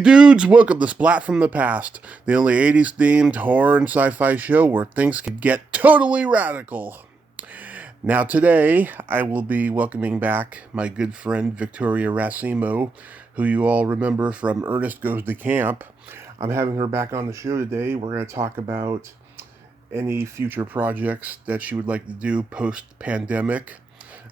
Dudes, welcome to Splat from the Past, the only 80s themed horror and sci-fi show where things could get totally radical. Now today, I will be welcoming back my good friend Victoria Racimo, who you all remember from Ernest Goes to Camp. I'm having her back on the show today. We're going to talk about any future projects that she would like to do post-pandemic,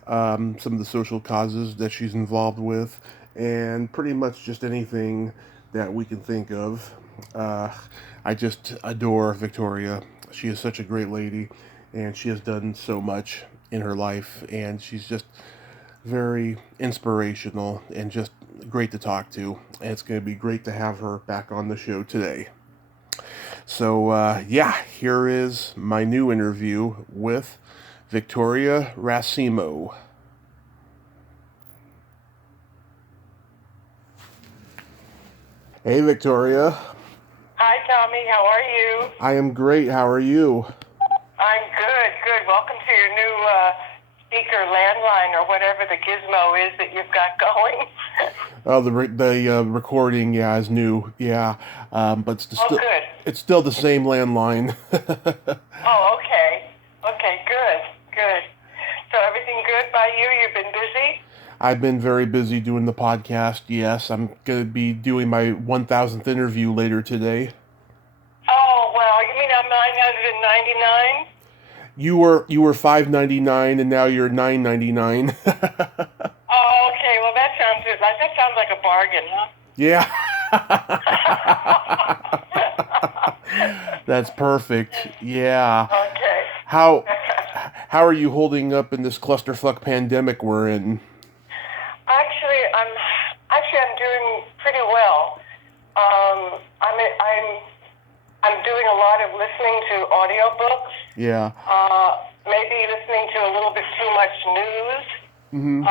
some of the social causes that she's involved with, and pretty much just anything that we can think of. I just adore Victoria. She is such a great lady, and she has done so much in her life, and she's just very inspirational and just great to talk to. And it's going to be great to have her back on the show today. So, here is my new interview with Victoria Racimo. Hey, Victoria. Hi, Tommy. How are you? I am great. How are you? I'm good, good. Welcome to your new speaker landline or whatever the gizmo is that you've got going. Oh, the recording, is new. Yeah, but Good. It's still the same landline. Oh, okay. Okay, good, good. So everything good by you? You've been busy? I've been very busy doing the podcast. Yes, I'm going to be doing my 1,000th interview later today. Oh, well, you mean I'm 999? You were $5.99 and now you're $9.99. Oh, okay. Well, that sounds like a bargain, huh? Yeah. That's perfect. Yeah. Okay. How are you holding up in this clusterfuck pandemic we're in? I'm doing pretty well. I'm doing a lot of listening to audiobooks. Yeah. Maybe listening to a little bit too much news. Mm-hmm.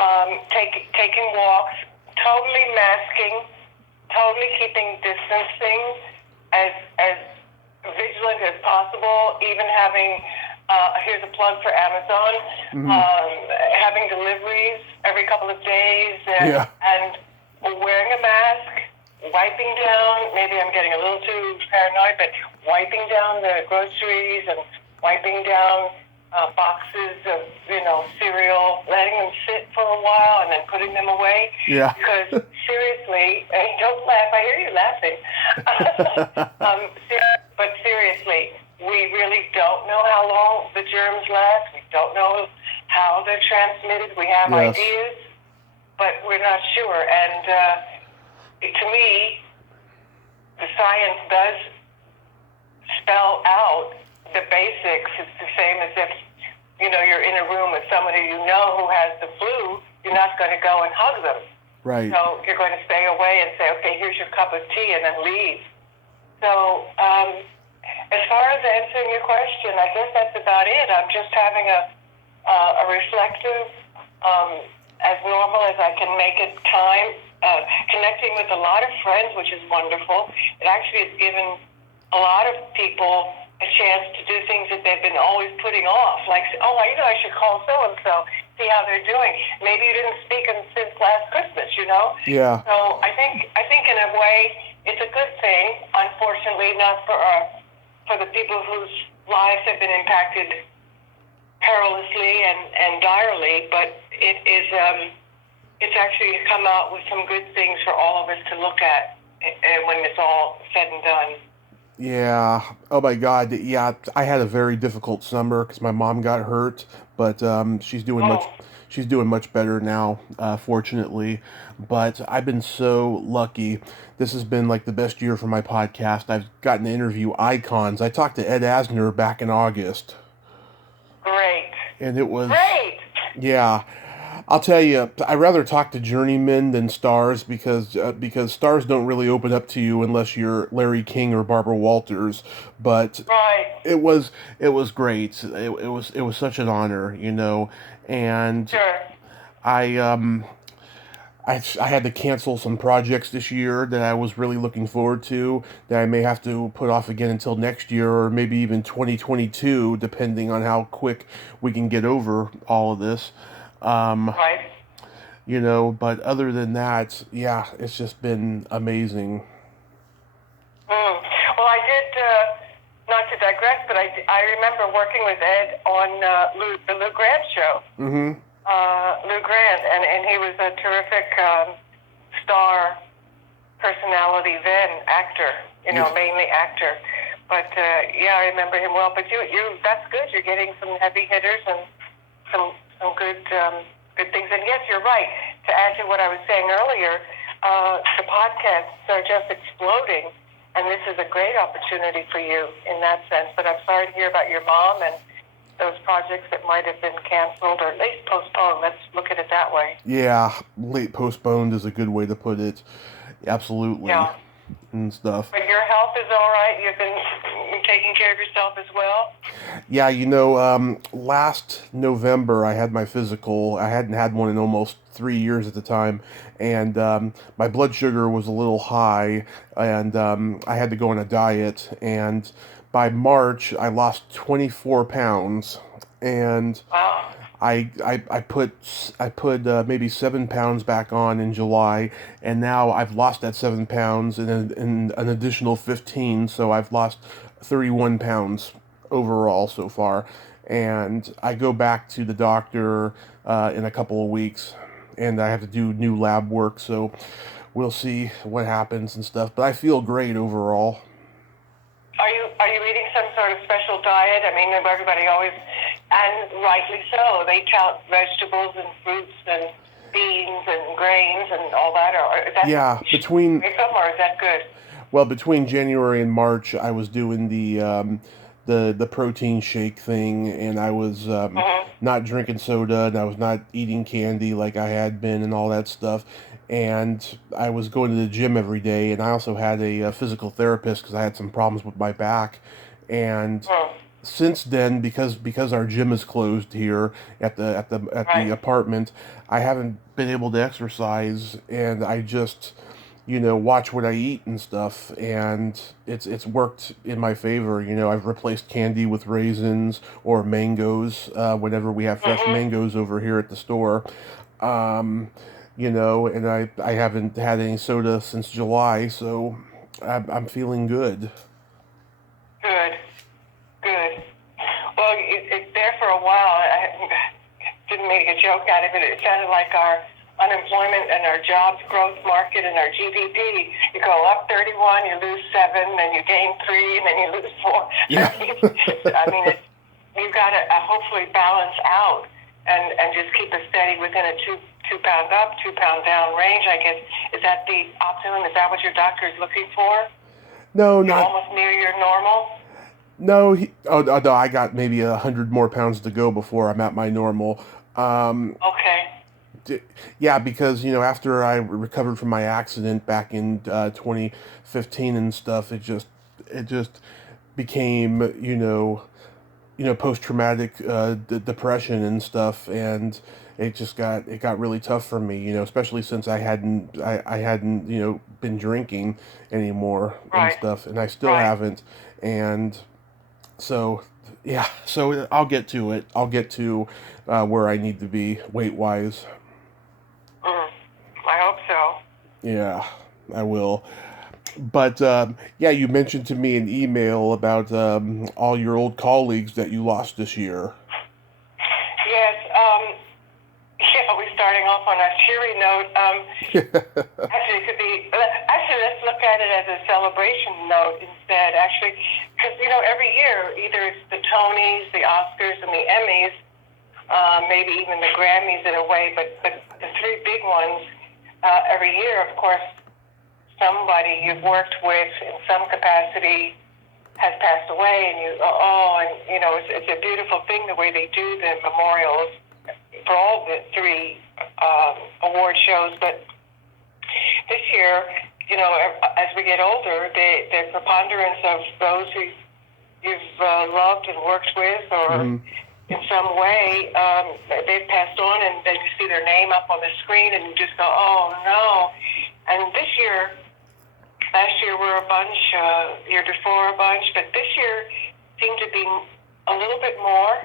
Taking walks, totally masking, totally keeping distancing as vigilant as possible. Even having here's a plug for Amazon. Mm-hmm. Having deliveries every couple of days and wearing a mask, wiping down. Maybe I'm getting a little too paranoid, but wiping down the groceries and wiping down boxes of cereal, letting them sit for a while and then putting them away. Yeah. Because seriously, and don't laugh. I hear you laughing. But seriously, we really don't know how long the germs last. We don't know how they're transmitted. We have ideas, but we're not sure. And to me, the science does spell out the basics. It's the same as if, you're in a room with somebody who has the flu. You're not going to go and hug them. Right. So you're going to stay away and say, okay, here's your cup of tea, and then leave. So as far as answering your question, I guess that's about it. I'm just having a reflective, as normal as I can make it time, connecting with a lot of friends, which is wonderful. It actually has given a lot of people a chance to do things that they've been always putting off. Like, I should call so-and-so, see how they're doing. Maybe you didn't speak since last Christmas, Yeah. So I think in a way, it's a good thing. Unfortunately, not for the people whose lives have been impacted perilously and direly, but it is it's actually come out with some good things for all of us to look at when it's all said and done. Yeah. Oh my God. Yeah. I had a very difficult summer because my mom got hurt, but she's doing much better now, fortunately. But I've been so lucky. This has been like the best year for my podcast. I've gotten to interview icons. I talked to Ed Asner back in August. Great. And it was great. Yeah. I'll tell you, I'd rather talk to journeymen than stars because stars don't really open up to you unless you're Larry King or Barbara Walters. But it was great. It was such an honor, and Sure. I had to cancel some projects this year that I was really looking forward to that I may have to put off again until next year or maybe even 2022, depending on how quick we can get over all of this. But other than that, yeah, it's just been amazing. Well, I did, not to digress, but I remember working with Ed on the Lou Grant show. Mm-hmm. Lou Grant, and he was a terrific star personality then, actor, mainly actor. But yeah, I remember him well. But you that's good. You're getting some heavy hitters and some good things. And yes, you're right. To add to what I was saying earlier, the podcasts are just exploding, and this is a great opportunity for you in that sense. But I'm sorry to hear about your mom and those projects that might have been canceled or at least postponed. Let's look at it that way. Yeah, late postponed is a good way to put it. Absolutely. Yeah. And stuff. But your health is all right? You've been taking care of yourself as well? Yeah, last November I had my physical. I hadn't had one in almost 3 years at the time, and my blood sugar was a little high, and I had to go on a diet, and by March I lost 24 pounds, and Wow. I put maybe 7 pounds back on in July, and now I've lost that 7 pounds and an additional 15, so I've lost 31 pounds overall so far. And I go back to the doctor in a couple of weeks, and I have to do new lab work, so we'll see what happens and stuff. But I feel great overall. Are you eating some sort of special diet? I mean, everybody always, and rightly so, they tout vegetables and fruits and beans and grains and all that. Or is that Yeah, between or is that good? well, between January and March, I was doing the protein shake thing, and I was not drinking soda, and I was not eating candy like I had been, and all that stuff. And I was going to the gym every day, and I also had a physical therapist because I had some problems with my back. And since then, because our gym is closed here at the apartment, I haven't been able to exercise, and I just watch what I eat and stuff, and it's worked in my favor. I've replaced candy with raisins or mangoes whenever we have fresh mangoes over here at the store. And I haven't had any soda since July, so I'm feeling good. Good. Good. Well, it's there for a while. I didn't make a joke out of it. It sounded like our unemployment and our jobs growth market and our GDP. You go up 31, you lose 7, then you gain 3, and then you lose 4. Yeah. I mean, you've got to hopefully balance out and just keep it steady within a 2 pound up, 2 pound down range, I guess. Is that the optimum? Is that what your doctor is looking for? No, You're not almost near your normal? no. No, I got maybe 100 more pounds to go before I'm at my normal. Okay. Yeah, because after I recovered from my accident back in 2015 and stuff, it just became post traumatic depression and stuff, and it got really tough for me, especially since I hadn't been drinking anymore and Right. stuff, and I still haven't, and so yeah, so I'll get to it. I'll get to where I need to be weight wise. I hope so. Yeah, I will. But yeah, you mentioned to me an email about all your old colleagues that you lost this year. Yes. Yeah, we're starting off on a cheery note. Actually, it could be. Actually, let's look at it as a celebration note instead. Actually, because every year, either it's the Tonys, the Oscars, and the Emmys, maybe even the Grammys in a way, but the 3 big ones every year, of course, somebody you've worked with in some capacity has passed away, and it's a beautiful thing the way they do the memorials for all the 3 award shows. But this year, as we get older, the preponderance of those who you've loved and worked with, or in some way, they've passed on, and then you see their name up on the screen, and you just go, oh no. And this year, last year were a bunch, year before a bunch, but this year seemed to be a little bit more.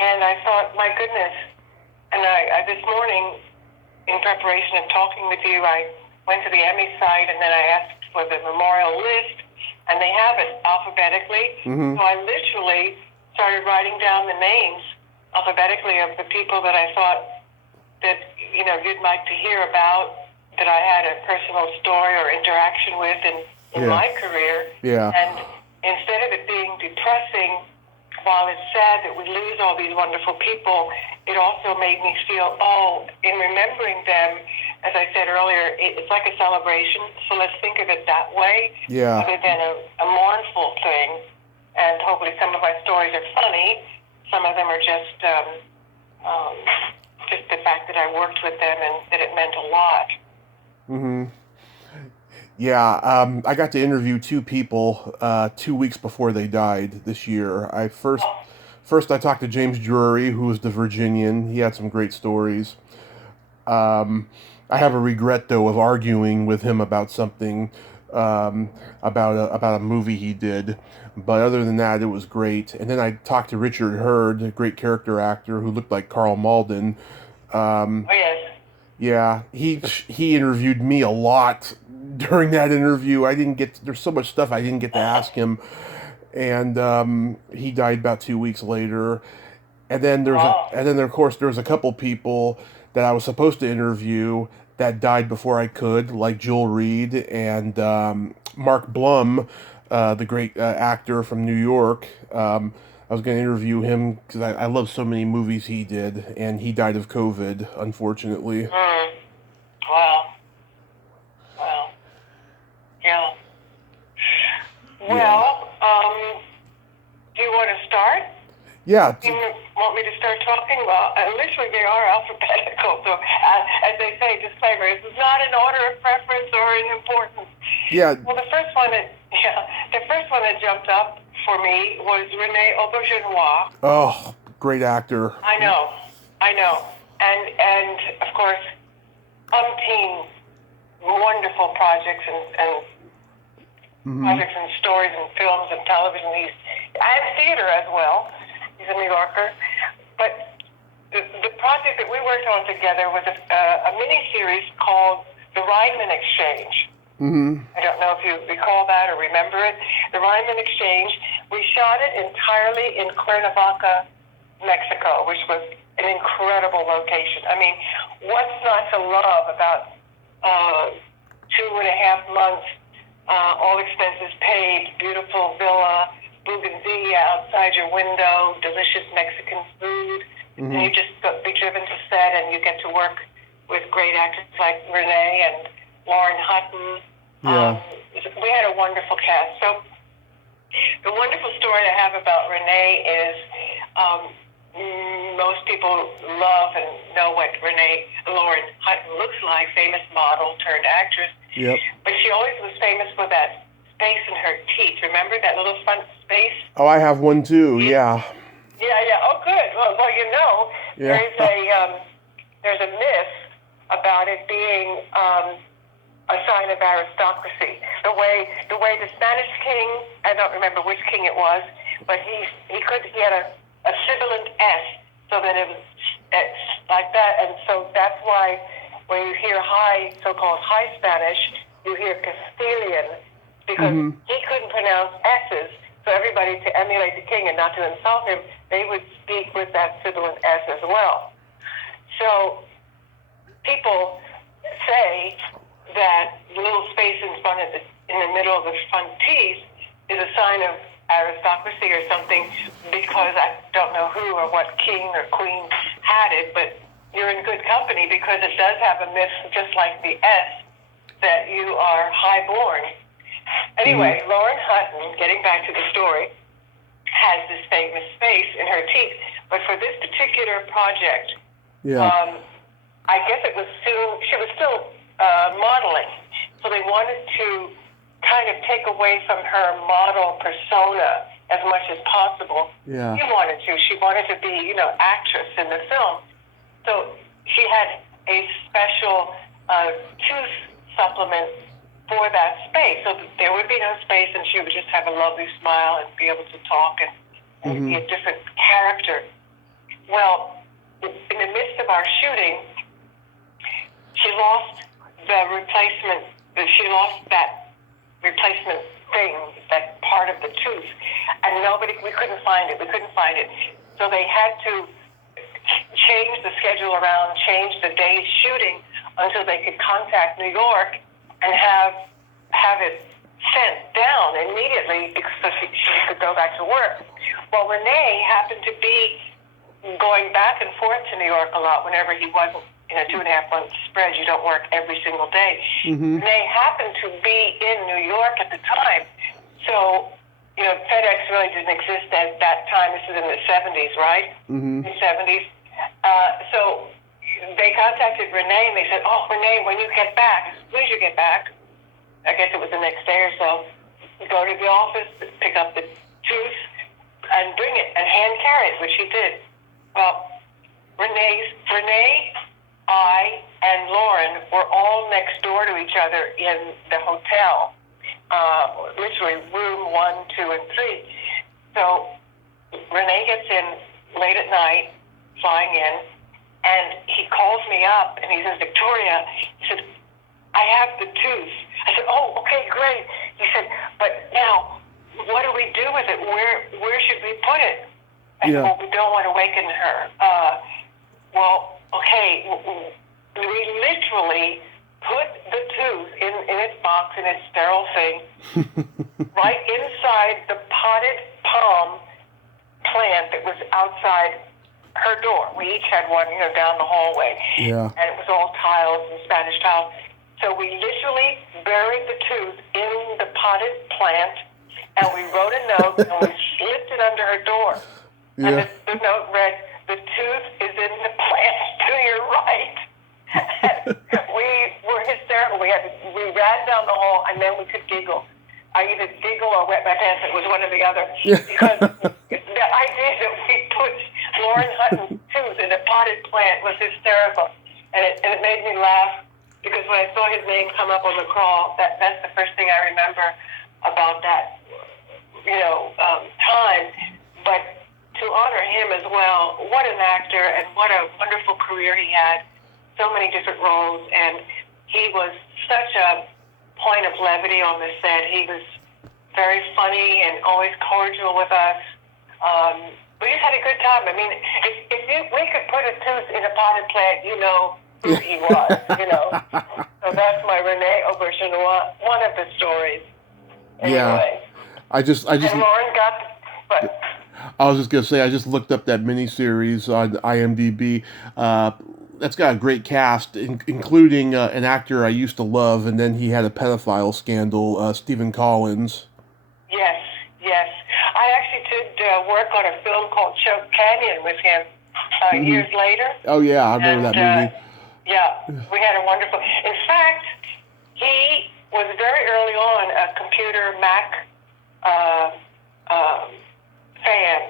And I thought, my goodness. And I this morning, in preparation of talking with you, I went to the Emmy site, and then I asked for the memorial list, and they have it alphabetically. Mm-hmm. So I literally started writing down the names alphabetically of the people that I thought that, you know, you'd like to hear about, that I had a personal story or interaction with in my career. Yeah. And instead of it being depressing, while it's sad that we lose all these wonderful people, it also made me feel, in remembering them, as I said earlier, it's like a celebration. So let's think of it that way, rather than a mournful thing. And hopefully some of my stories are funny. Some of them are just the fact that I worked with them and that it meant a lot. Mm-hmm. Yeah, I got to interview two people 2 weeks before they died this year. First I talked to James Drury, who was the Virginian. He had some great stories. I have a regret, though, of arguing with him about something, about a movie he did. But other than that, it was great. And then I talked to Richard Hurd, a great character actor who looked like Carl Malden. Oh, yes. Yeah, he interviewed me a lot during that interview. There's so much stuff I didn't get to ask him. And he died about 2 weeks later. And then of course there was a couple people that I was supposed to interview that died before I could, like Joel Reed and Mark Blum, the great actor from New York. I was going to interview him because I love so many movies he did, and he died of COVID, unfortunately. Wow. Yeah. Well, do you want to start? Yeah. You want me to start talking? Well, literally they are alphabetical. So, as they say, disclaimer, this is not in order of preference or in importance. Yeah. Well, the first one that jumped up for me was Rene Oberginois. Oh, great actor. I know. And of course, umpteen wonderful projects and projects and stories and films and television. And theater as well. He's a New Yorker. But the project that we worked on together was a mini-series called The Rhineman Exchange. Mm-hmm. I don't know if you recall that or remember it. The Rhineman Exchange, we shot it entirely in Cuernavaca, Mexico, which was an incredible location. I mean, what's not to love about 2.5 months, all expenses paid, beautiful villa, bougainvillea outside your window, delicious Mexican food, and you just be driven to set and you get to work with great actors like Rene and Lauren Hutton. Yeah. We had a wonderful cast. So the wonderful story I have about Rene is most people love and know what Lauren Hutton looks like, famous model turned actress. Yep. But she always was famous for that space in her teeth. Remember that little front space? Oh, I have one too. Yeah. Yeah. Oh, good. Well, you know, there's a myth about it being a sign of aristocracy. The way the Spanish king, I don't remember which king it was, but he had a sibilant S, so that it was like that, and so that's why when you hear so-called high Spanish, you hear Castilian, because he couldn't pronounce S's, so everybody, to emulate the king and not to insult him, they would speak with that sibilant S as well. So people say that the little space in the middle of the front teeth is a sign of aristocracy or something, because I don't know who or what king or queen had it, but you're in good company because it does have a myth, just like the S, that you are highborn. Anyway, Lauren Hutton, getting back to the story, has this famous space in her teeth, but for this particular project, I guess it was she was still modeling, so they wanted to kind of take away from her model persona as much as possible. Yeah. She wanted to be, actress in the film. So she had a special tooth supplement for that space. So there would be no space, and she would just have a lovely smile and be able to talk and be a different character. Well, in the midst of our shooting, she lost the replacement. She lost that replacement thing, that and we couldn't find it. So they had to change the schedule around, change the day's shooting until they could contact New York and have it sent down immediately because she could go back to work. Well, Rene happened to be going back and forth to New York a lot whenever he wasn't in a 2.5-month spread. You don't work every single day. Mm-hmm. Rene happened to be in New York at the time. So, FedEx really didn't exist at that time. This is in the 70s, right? Mm-hmm. The 70s. So they contacted Rene and they said, "Oh, Rene, when you get back, as soon as you get back," I guess it was the next day or so, go to the office, pick up the tooth, and bring it and hand carry it, which he did. Well, Rene, I, and Lauren were all next door to each other in the hotel, literally room 1, 2, and 3. So Rene gets in late at night, flying in, and he calls me up and he says, "Victoria," he said, "I have the tooth." I said, "Oh, okay, great." He said, "But now, what do we do with it? Where should we put it?" I said, "Well, we don't want to waken her." Well, okay, we literally put the tooth in its box, in its sterile thing, right inside the potted palm plant that was outside her door. We each had one, down the hallway. Yeah. And it was all tiles and Spanish tiles. So we literally buried the tooth in the potted plant, and we wrote a note, and we slipped it under her door. Yeah. And the note read, "The tooth is in the plant to your right." We were hysterical. We ran down the hall, and then we could giggle. I either giggle or wet my pants. It was one or the other. Because the idea that we put Lauren Hutton's tooth in a potted plant was hysterical. And it made me laugh, because when I saw his name come up on the crawl, that's the first thing I remember about that, time. But to honor him as well, what an actor and what a wonderful career he had. So many different roles, and he was such a point of levity on the set. He was very funny and always cordial with us. We just had a good time. I mean, if we could put a tooth in a potted plant, who he was, So that's my Rene Oberginois, one of the stories. Anyway. Yeah. I just. And Lauren got, but I was just gonna say, I just looked up that miniseries on IMDb. That's got a great cast, including an actor I used to love, and then he had a pedophile scandal, Stephen Collins. Yes. I actually did work on a film called Choke Canyon with him years later. Oh yeah, I remember that movie. Yeah, we had a wonderful. In fact, he was very early on a computer Mac fan,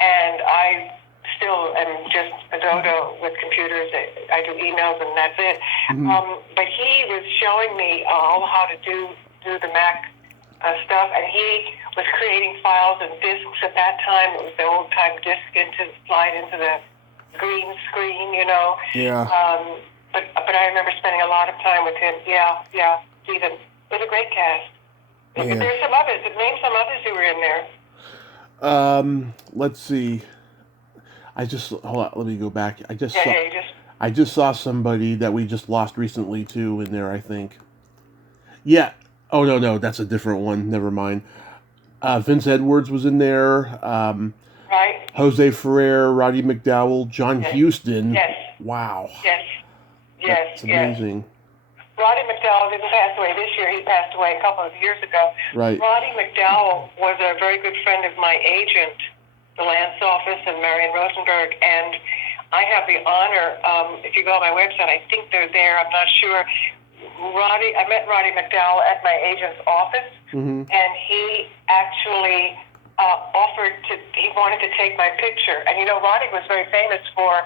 and I still am just a dodo with computers. I do emails and that's it. Mm-hmm. But he was showing me all how to do the Mac stuff, and he was creating files and disks. At that time, it was the old time disk slide into the green screen, Yeah. But I remember spending a lot of time with him. Yeah, Stephen. It was a great cast. Yeah. There's some others. Name some others who were in there. Let's see. Hold on. Let me go back. Yeah, I just saw somebody that we just lost recently too in there, I think. Yeah. Oh no, that's a different one. Never mind. Vince Edwards was in there. Right. Jose Ferrer, Roddy McDowell, John Huston. Yes. Wow. Yes. That's amazing. Roddy McDowell didn't pass away this year. He passed away a couple of years ago. Right. Roddy McDowell was a very good friend of my agent, the Lance Office, and Marion Rosenberg, and I have the honor, if you go on my website, I think they're there, I'm not sure. I met Roddy McDowell at my agent's office, Mm-hmm. and he actually he wanted to take my picture. And Roddy was very famous for,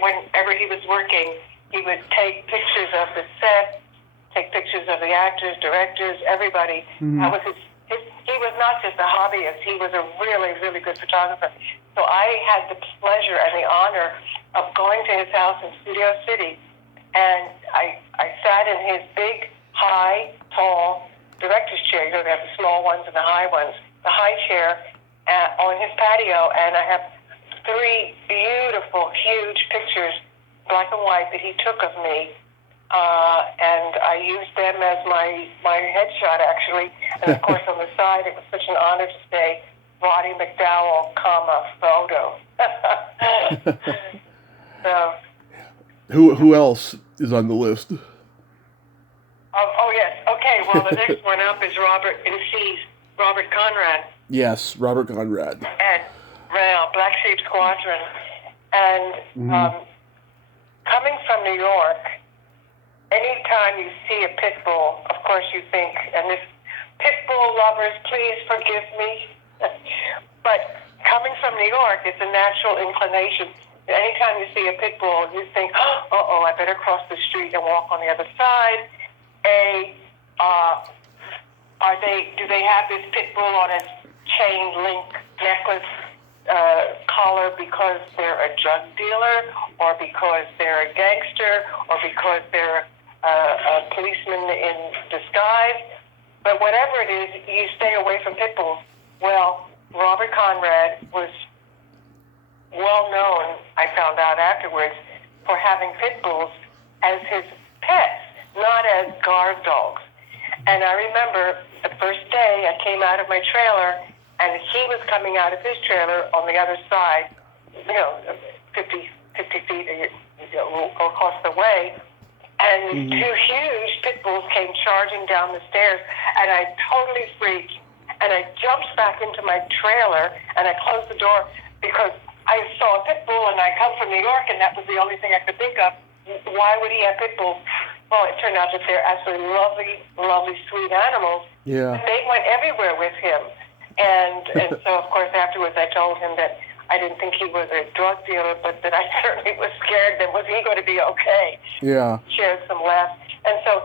whenever he was working, he would take pictures of the set, take pictures of the actors, directors, everybody. Mm-hmm. That was he was not just a hobbyist, he was a really, really good photographer. So I had the pleasure and the honor of going to his house in Studio City, and I sat in his big, high, tall director's chair. They have the small ones and the high ones. The high chair, on his patio, and I have 3 beautiful, huge pictures, black and white, that he took of me. And I used them as my headshot, actually. And, of course, on the side, it was such an honor to say, Roddy McDowell, photo. So. Who else is on the list? Oh, yes. Okay, well, the next one up is Robert Conrad. Yes, Robert Conrad. And Black Sheep Squadron. And coming from New York, anytime you see a pit bull, of course you think, and this pit bull lovers, please forgive me, but coming from New York, it's a natural inclination. Anytime you see a pit bull, you think, uh-oh, I better cross the street and walk on the other side. Do they have this pit bull on a chain link necklace collar because they're a drug dealer, or because they're a gangster, or because they're a policeman in disguise? But whatever it is, you stay away from pit bulls. Well, Robert Conrad was well known, I found out afterwards, for having pit bulls as his pets, not as guard dogs. And I remember the first day I came out of my trailer, and he was coming out of his trailer on the other side, 50 feet across the way, and 2 huge pit bulls came charging down the stairs, and I totally freaked, and I jumped back into my trailer, and I closed the door, because I saw a pit bull, and I come from New York, and that was the only thing I could think of. Why would he have pit bulls? Well, it turned out that they're absolutely lovely, lovely, sweet animals. Yeah. They went everywhere with him. And so, of course, afterwards I told him that I didn't think he was a drug dealer, but that I certainly was scared that was he going to be okay. Yeah. Shared some laughs. And so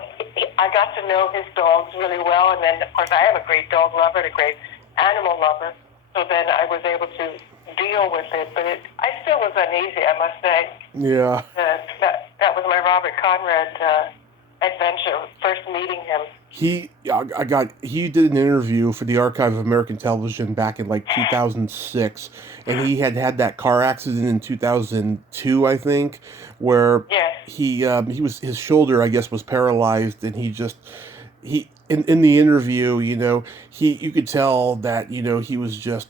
I got to know his dogs really well. And then, of course, I have a great dog lover and a great animal lover. So then I was able to deal with it. But I still was uneasy, I must say. Yeah. That was my Robert Conrad adventure, first meeting him. He did an interview for the Archive of American Television back in like 2006, and he had that car accident in 2002, I think, where his shoulder, I guess, was paralyzed, and in the interview, you could tell that, he was just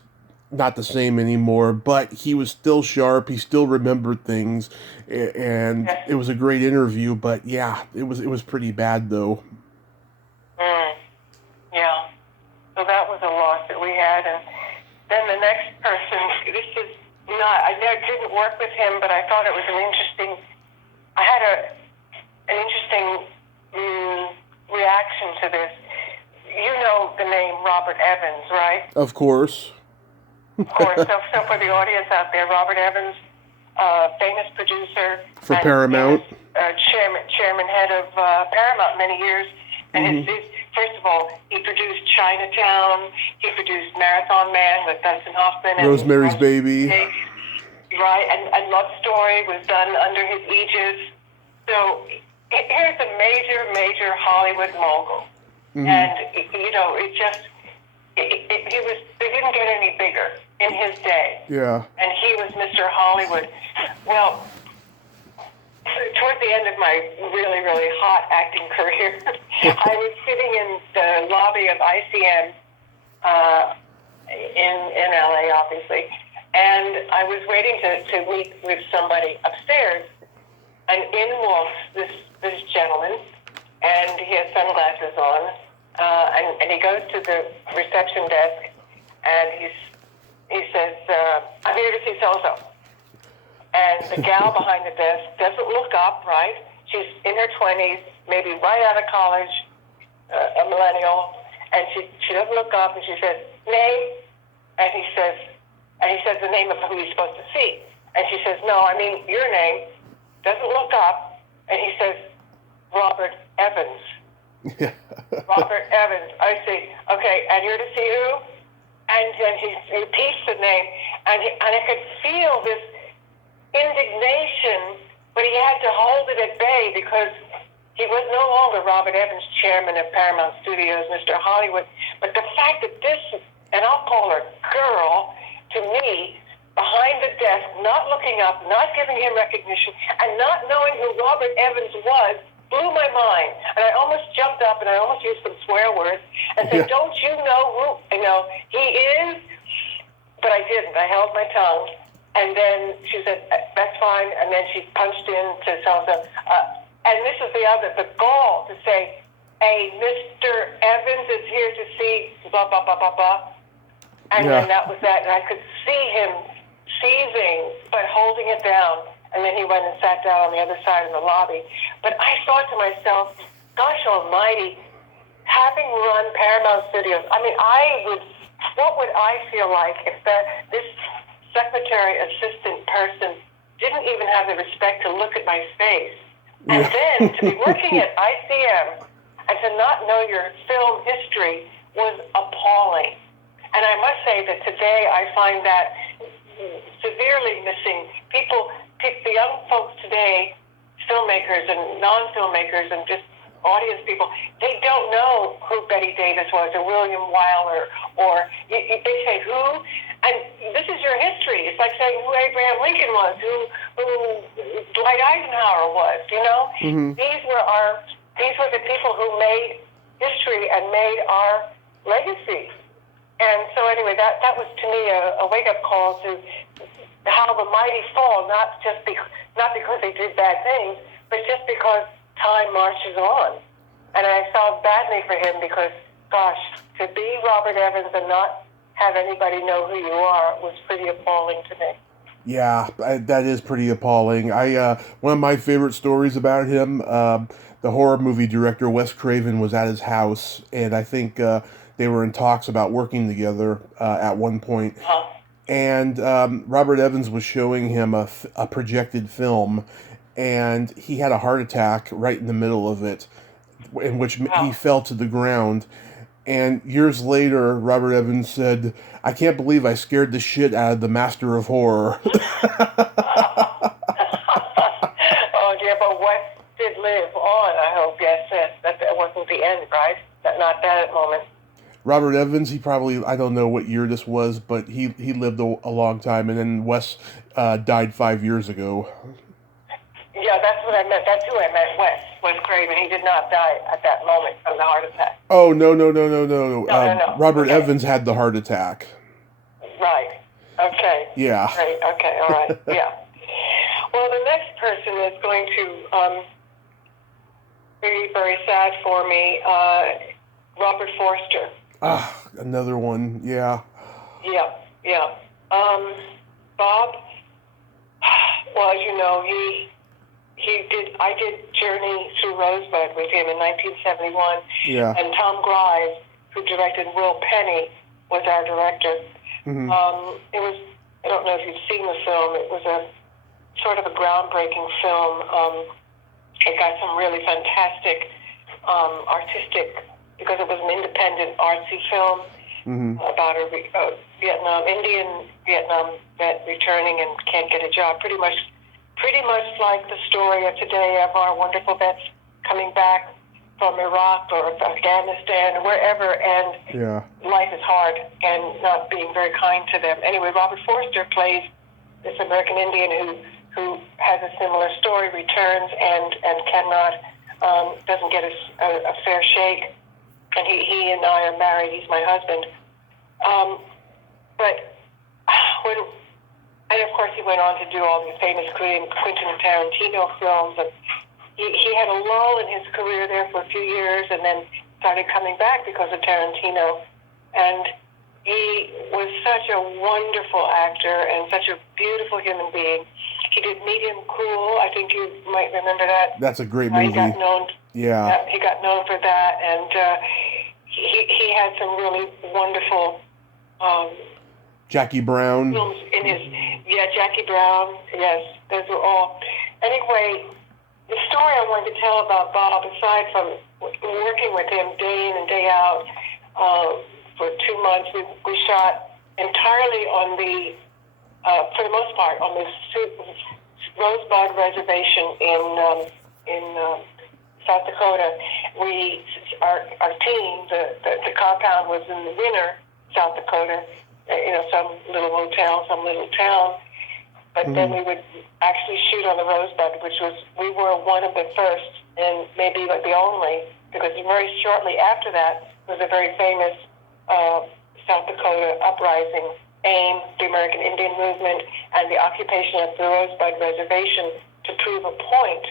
not the same anymore, but he was still sharp. He still remembered things, and it was a great interview. But yeah, it was pretty bad though. Yeah, so that was a loss that we had, and then the next person. I didn't work with him, but I thought it was an interesting. I had an interesting reaction to this. You know the name Robert Evans, right? Of course. Of course. So for the audience out there, Robert Evans, famous producer for Paramount, chairman head of Paramount many years, and first of all, he produced Chinatown. He produced Marathon Man with Dustin Hoffman, Rosemary's Baby, right? And Love Story was done under his aegis. So here's a major Hollywood mogul, and they didn't get any bigger in his day. Yeah. And he was Mr. Hollywood. Well, toward the end of my really, really hot acting career, I was sitting in the lobby of ICM in LA, obviously, and I was waiting to meet with somebody upstairs, and in walks this gentleman, and he has sunglasses on, and he goes to the reception desk, and he says, I'm here to see so-and-so. And the gal behind the desk doesn't look up, right? She's in her 20s, maybe right out of college, a millennial, and she doesn't look up, and she says, name? And he says the name of who he's supposed to see. And she says, no, I mean your name. Doesn't look up, and he says, Robert Evans. Robert Evans. I see. Okay, and you're to see who? And then he repeats the name, and I could feel this indignation, but he had to hold it at bay because he was no longer Robert Evans, chairman of Paramount Studios, Mr. Hollywood. But the fact that this, and I'll call her girl, to me behind the desk, not looking up, not giving him recognition, and not knowing who Robert Evans was, blew my mind. And I almost jumped up and I almost used some swear words and said, don't you know who, he is? But I didn't. I held my tongue. And then she said, that's fine. And then she punched in to so-and-so. And this is the gall to say, hey, Mr. Evans is here to see blah, blah, blah, blah, blah. And then that was that. And I could see him seizing, but holding it down. And then he went and sat down on the other side of the lobby. But I thought to myself, gosh almighty, having run Paramount Studios, what would I feel like if this secretary assistant person didn't even have the respect to look at my face? And then to be working at ICM and to not know your film history was appalling. And I must say that today I find that severely missing. The young folks today, filmmakers and non-filmmakers and just audience people, they don't know who Betty Davis was or William Wyler or they say who, and this is your history. It's like saying who Abraham Lincoln was, who Dwight Eisenhower was. Mm-hmm. These were the people who made history and made our legacy. And so anyway, that was to me a wake-up call to how the mighty fall, not because they did bad things, but just because time marches on. And I felt badly for him because, gosh, to be Robert Evans and not have anybody know who you are was pretty appalling to me. Yeah, that is pretty appalling. One of my favorite stories about him, the horror movie director Wes Craven was at his house, and I think they were in talks about working together at one point. Huh? And Robert Evans was showing him a projected film, and he had a heart attack right in the middle of it, in which he fell to the ground. And years later, Robert Evans said, I can't believe I scared the shit out of the master of horror. Oh, yeah, but Wes did live on, I hope. Yes, that wasn't the end, right? Not that moment. Robert Evans, he probably, I don't know what year this was, but he lived a long time, and then Wes died 5 years ago. Yeah, that's what I meant. That's who I meant, Wes Craven. He did not die at that moment from the heart attack. Oh, no. No. Robert Evans had the heart attack. Right. Okay. Yeah. Right. Okay. All right. Yeah. Well, the next person is going to be very sad for me, Robert Forster. Another one. Yeah. Yeah. Bob, well, as you know, I did Journey Through Rosebud with him in 1971. Yeah. And Tom Grise, who directed Will Penny, was our director. Mm-hmm. It was, I don't know if you've seen the film, it was a sort of a groundbreaking film. It got some really fantastic artistic, because it was an independent artsy film about a Indian Vietnam vet returning and can't get a job. Pretty much like the story of today of our wonderful vets coming back from Iraq or Afghanistan or wherever, and life is hard and not being very kind to them. Anyway, Robert Forster plays this American Indian who has a similar story, returns and cannot, doesn't get a fair shake. And he and I are married. He's my husband. And of course he went on to do all these famous Quentin Tarantino films. And he had a lull in his career there for a few years and then started coming back because of Tarantino. And he was such a wonderful actor and such a beautiful human being. He did Medium Cool. I think you might remember that. That's a great movie. He got known. Yeah. He got known for that, and he had some really wonderful Jackie Brown. films in his. Yeah, Jackie Brown. Yes, those were all. Anyway, the story I wanted to tell about Bob, aside from working with him day in and day out for 2 months, we shot entirely on the, for the most part, on the Rosebud Reservation in South Dakota. Our team, the compound was in the Winner, South Dakota, some little motel, some little town. But then we would actually shoot on the Rosebud, we were one of the first and maybe like the only, because very shortly after that was a very famous South Dakota uprising, AIM, the American Indian Movement, and the occupation of the Rosebud Reservation to prove a point.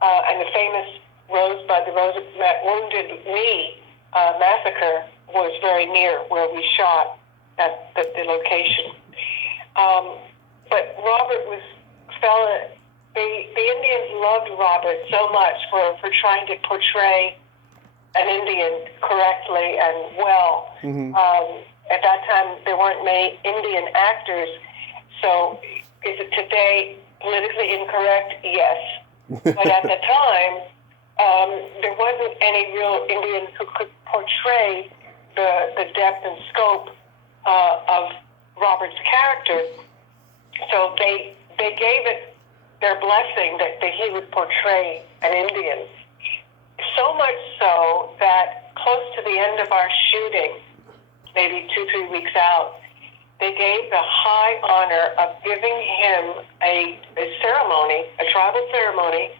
And the famous Rosebud, the Wounded Knee massacre was very near where we shot at the location. But Robert the Indians loved Robert so much for trying to portray an Indian correctly and well. At that time, there weren't many Indian actors, so is it today politically incorrect? Yes. But at the time, there wasn't any real Indian who could portray the depth and scope of Robert's character. So they gave it their blessing that he would portray an Indian. So much so that close to the end of our shooting, maybe 2-3 weeks out, they gave the high honor of giving him a ceremony, a tribal ceremony,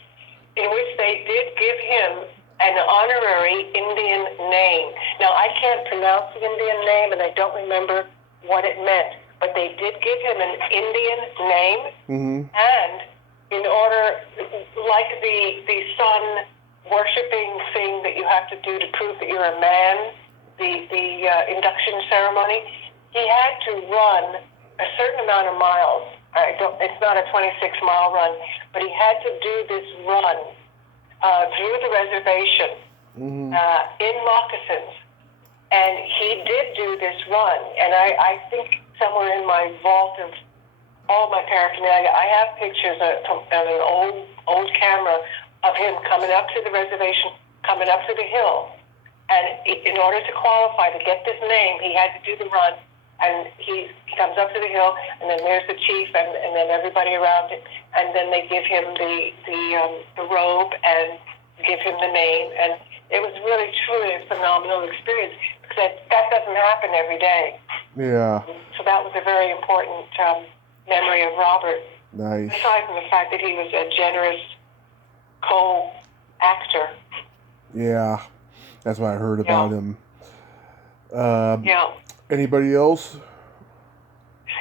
in which they did give him an honorary Indian name. Now, I can't pronounce the Indian name, and I don't remember what it meant, but they did give him an Indian name, and in order, like the sun worshiping thing that you have to do to prove that you're a man, the induction ceremony, he had to run a certain amount of miles. It's not a 26-mile run, but he had to do this run through the reservation in moccasins. And he did do this run. And I think somewhere in my vault of all my paraphernalia, I have pictures on an old camera of him coming up to the reservation, coming up to the hill. And in order to qualify to get this name, he had to do the run. And he comes up to the hill, and then there's the chief, and then everybody around him. And then they give him the robe and give him the name. And it was really, truly a phenomenal experience, because that doesn't happen every day. Yeah. So that was a very important memory of Robert. Nice. Aside from the fact that he was a generous co-actor. Yeah. That's what I heard about him. Yeah. Anybody else?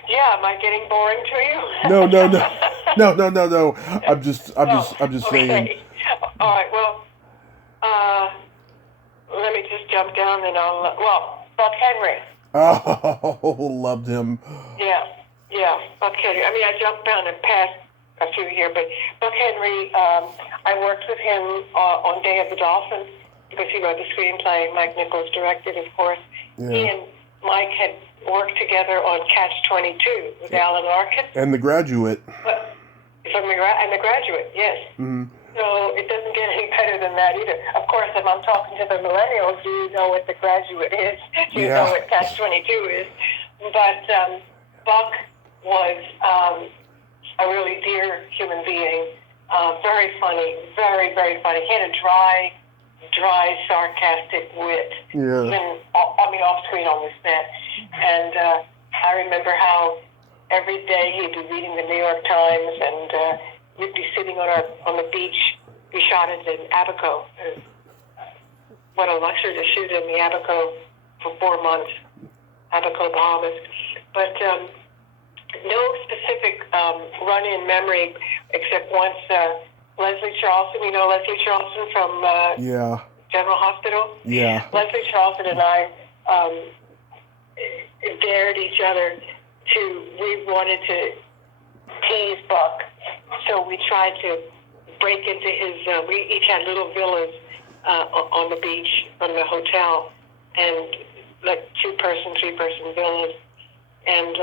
Yeah, am I getting boring to you? No. I'm just okay. saying. All right. Well, let me just jump down and Buck Henry. Oh, loved him. Yeah, Buck Henry. I mean, I jumped down and passed a few here, but Buck Henry, I worked with him on Day of the Dolphin because he wrote the screenplay. Mike Nichols directed, of course. Yeah. He and Mike had worked together on Catch-22 with Alan Arkin. And The Graduate. And The Graduate, yes. Mm-hmm. So it doesn't get any better than that either. Of course, if I'm talking to the millennials, you know what The Graduate is. You know what Catch-22 is. But Buck was a really dear human being, very funny, very, very funny. He had a dry, sarcastic wit, even off-screen on the set. And I remember how every day he'd be reading the New York Times, and we'd be sitting on the beach. We shot it in Abaco. What a luxury to shoot in the Abaco for 4 months, Abaco, Bahamas. But no specific run-in memory, except once Leslie Charleston, Leslie Charleston from General Hospital? Yeah. Leslie Charleston and I dared each other we wanted to tease Buck. So we tried to break into his, we each had little villas on the beach from the hotel, and like 2-person, 3-person villas. And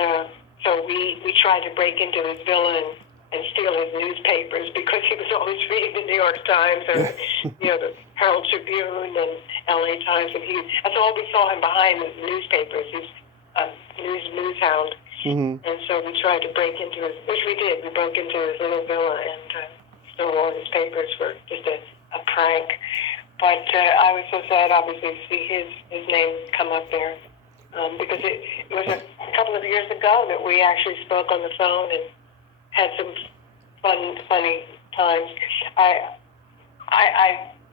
so we tried to break into his villa and steal his newspapers, because he was always reading the New York Times and the Herald Tribune and LA Times, and that's all we saw him behind, the newspapers. He's a news hound. Mm-hmm. And so we tried to break into which we did. We broke into his little villa and stole all his papers for just a prank. But I was so sad, obviously, to see his name come up there. because it was a couple of years ago that we actually spoke on the phone and had some funny times. I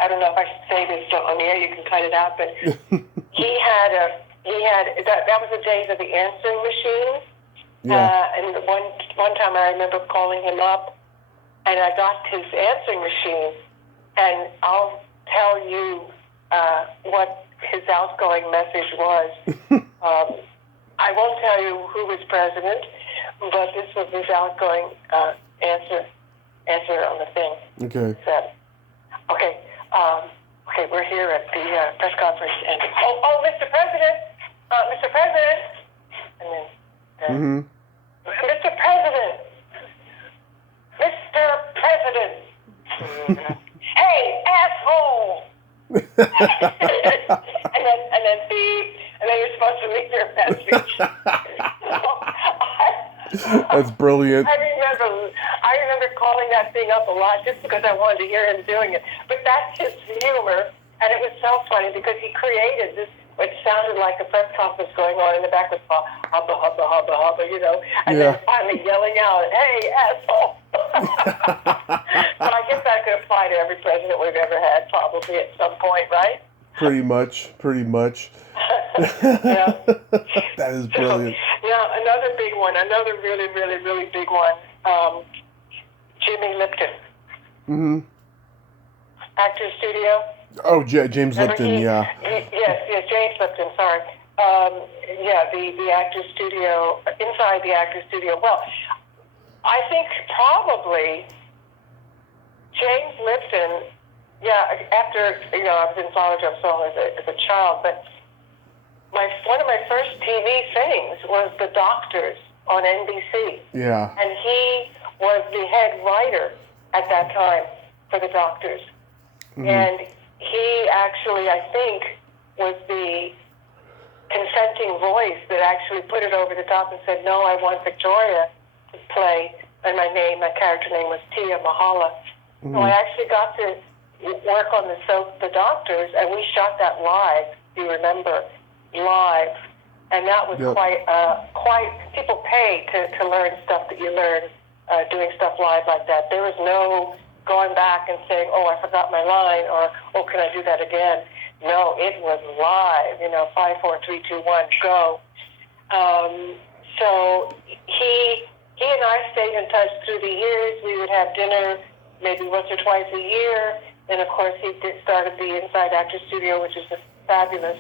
don't know if I should say this on the air. You can cut it out, but that was the days of the answering machine. Yeah. And one time I remember calling him up, and I got his answering machine, and I'll tell you what his outgoing message was. I won't tell you who was president, but this was his outgoing answer on the thing. Okay. He said, okay, we're here at the press conference, and Mr. President, and then Mr. President, hey, asshole. and then you're supposed to leave your message. That's brilliant. I remember calling that thing up a lot just because I wanted to hear him doing it. But that's his humor, and it was so funny because he created this, which sounded like a press conference going on in the back with hubba, hubba, hubba, hubba, and then finally yelling out, hey, asshole. So I guess that could apply to every president we've ever had, probably at some point, right? Pretty much. Yeah. That is brilliant. Yeah, another big one, another really, really, really big one, Jimmy Lipton. Mm-hmm. Actors Studio. Oh, James Lipton, yeah. Yes, James Lipton, sorry. The Actors Studio, inside the Actors Studio. Well, I think probably James Lipton, after, I was in Flower Drum Song as a child, but one of my first TV things was The Doctors on NBC. Yeah. And he was the head writer at that time for The Doctors. Mm-hmm. And he actually, I think, was the consenting voice that actually put it over the top and said, no, I want Victoria to play, and my character name was Tia Mahala. Mm-hmm. So I actually got to work on the soap The Doctors, and we shot that live, if you remember, live. And that was quite, people pay to learn stuff that you learn doing stuff live like that. There was no going back and saying, oh, I forgot my line, or, oh, can I do that again? No, it was live, 5, 4, 3, 2, 1, go. So he and I stayed in touch through the years. We would have dinner maybe once or twice a year. And, of course, he started the Inside Actors Studio, which is a fabulous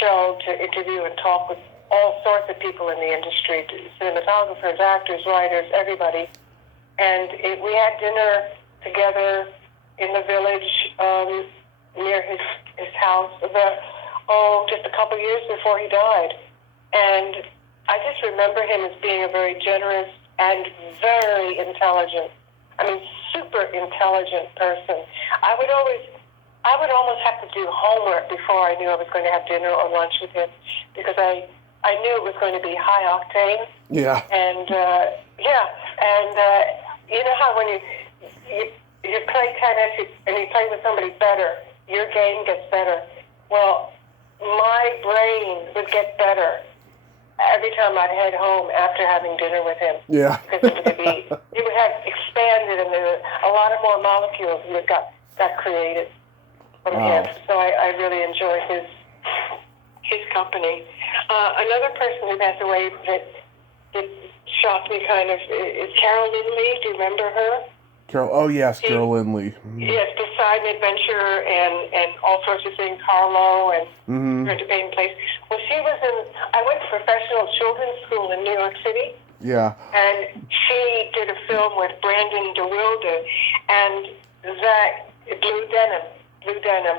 show to interview and talk with all sorts of people in the industry, cinematographers, actors, writers, everybody. And we had dinner together in the village near his house just a couple years before he died. And I just remember him as being a very generous and very intelligent, super intelligent person. I would almost have to do homework before I knew I was going to have dinner or lunch with him, because I knew it was going to be high octane. Yeah. And you know how when you play tennis and you play with somebody better, your game gets better. Well, my brain would get better every time I'd head home after having dinner with him. Yeah. Because it would have expanded, and there were a lot of more molecules that got created from him. So I really enjoy his company. Another person who passed away that shocked me kind of is Carol Lilly. Do you remember her? Carol Lilly. Mm-hmm. Yes, Poseidon Adventure and all sorts of things, Harlow and Her to Paying Place. Well, I went to professional children's school in New York City. Yeah. And she did a film with Brandon DeWilde and that Blue Denim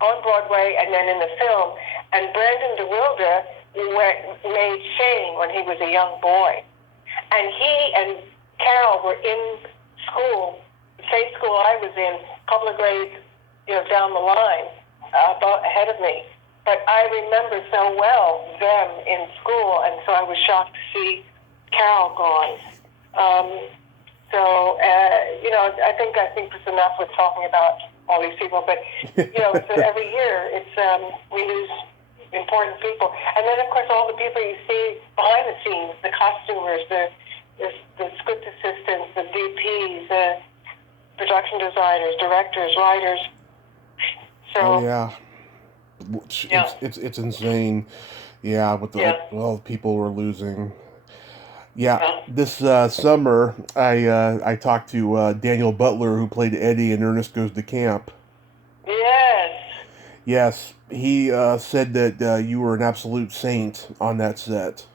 on Broadway and then in the film. And Brandon DeWilde made Shane when he was a young boy. And he and Carol were in school, the same school I was in, a couple of grades, down the line, ahead of me. But I remember so well them in school, and so I was shocked to see Carol gone. I think it's enough with talking about all these people. But so every year we lose important people. And then, of course, all the people you see behind the scenes, the costumers, the script assistants, the VPs, the production designers, directors, writers. So, Oh yeah, yeah. it's insane. Yeah, with all the people we're losing. Yeah, Yeah. this summer I talked to Daniel Butler, who played Eddie in Ernest Goes to Camp. Yes. Yes, he said that you were an absolute saint on that set.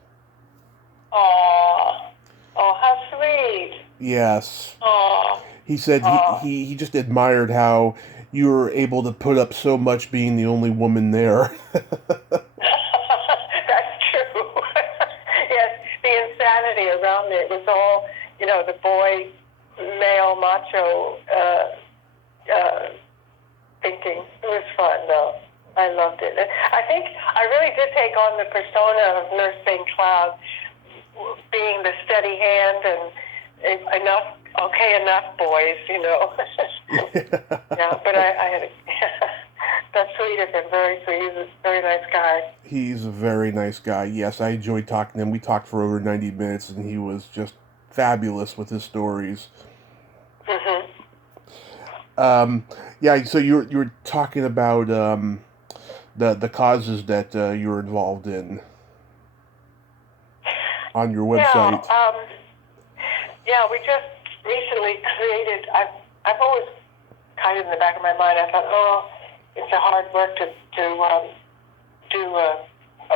Aw. Oh, how sweet. Yes. Aw. He said Aw. he just admired how you were able to put up so much being the only woman there. That's true. Yes, the insanity around it was all, the boy, male, macho thinking. It was fun, though. I loved it. I think I really did take on the persona of Nurse St. Cloud, being the steady hand and enough boys, Yeah, but I had that's sweet of him, very sweet. He's a very nice guy. He's a very nice guy. Yes, I enjoyed talking to him. We talked for over 90 minutes, and he was just fabulous with his stories. Mm-hmm. Yeah, so you were talking about the causes that you were involved in on your website. Yeah, we just recently created. I've always kind of in the back of my mind, I thought, it's a hard work to do a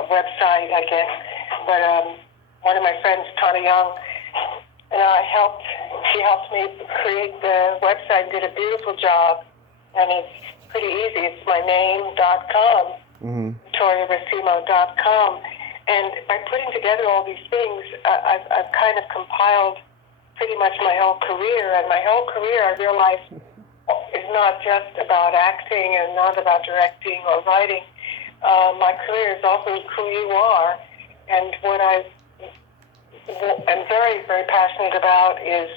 website, I guess. But one of my friends, Tana Young, and she helped me create the website and did a beautiful job. And it's pretty easy. It's my name.com, VictoriaRacimo.com. And by putting together all these things, I've kind of compiled pretty much my whole career. And my whole career, I realized, is not just about acting and not about directing or writing. My career is also who you are. And what I am very, very passionate about is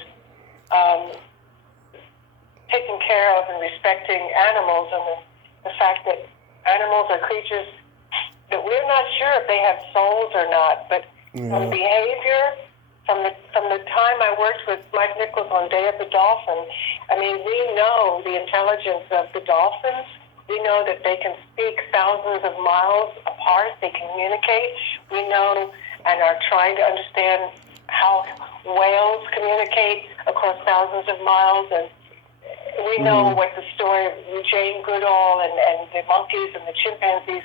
taking care of and respecting animals, and the fact that animals are creatures that we're not sure if they have souls or not, but from behavior, from the time I worked with Mike Nichols on Day of the Dolphin, I mean, we know the intelligence of the dolphins. We know that they can speak thousands of miles apart. They communicate. We know and are trying to understand how whales communicate across thousands of miles. And we know what the story of Jane Goodall and the monkeys and the chimpanzees.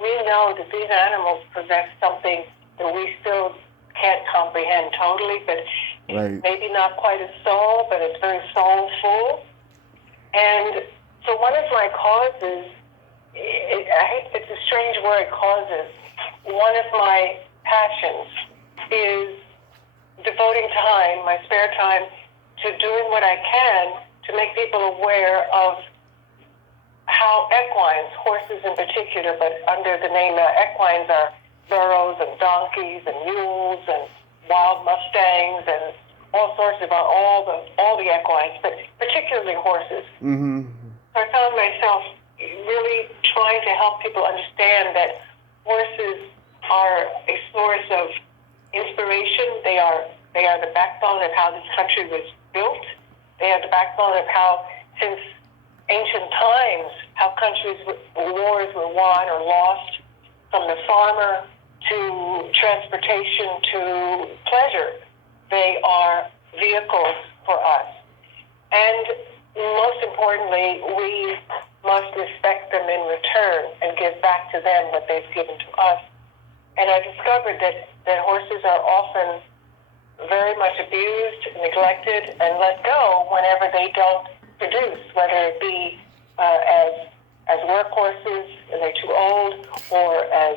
We know that these animals possess something that we still can't comprehend totally, but maybe not quite a soul, but it's very soulful. And so one of my causes, it's a strange word, causes. One of my passions is devoting time, my spare time, to doing what I can to make people aware of how equines, horses in particular, but under the name equines are burros and donkeys and mules and wild mustangs and all sorts of all the equines, but particularly horses. Mm-hmm. So I found myself really trying to help people understand that horses are a source of inspiration. They are the backbone of how this country was built. They are the backbone of how, since ancient times, how countries, wars were won or lost, from the farmer to transportation to pleasure. They are vehicles for us. And most importantly, we must respect them in return and give back to them what they've given to us. And I discovered that horses are often very much abused, neglected, and let go whenever they don't produce, whether it be as workhorses and they're too old, or as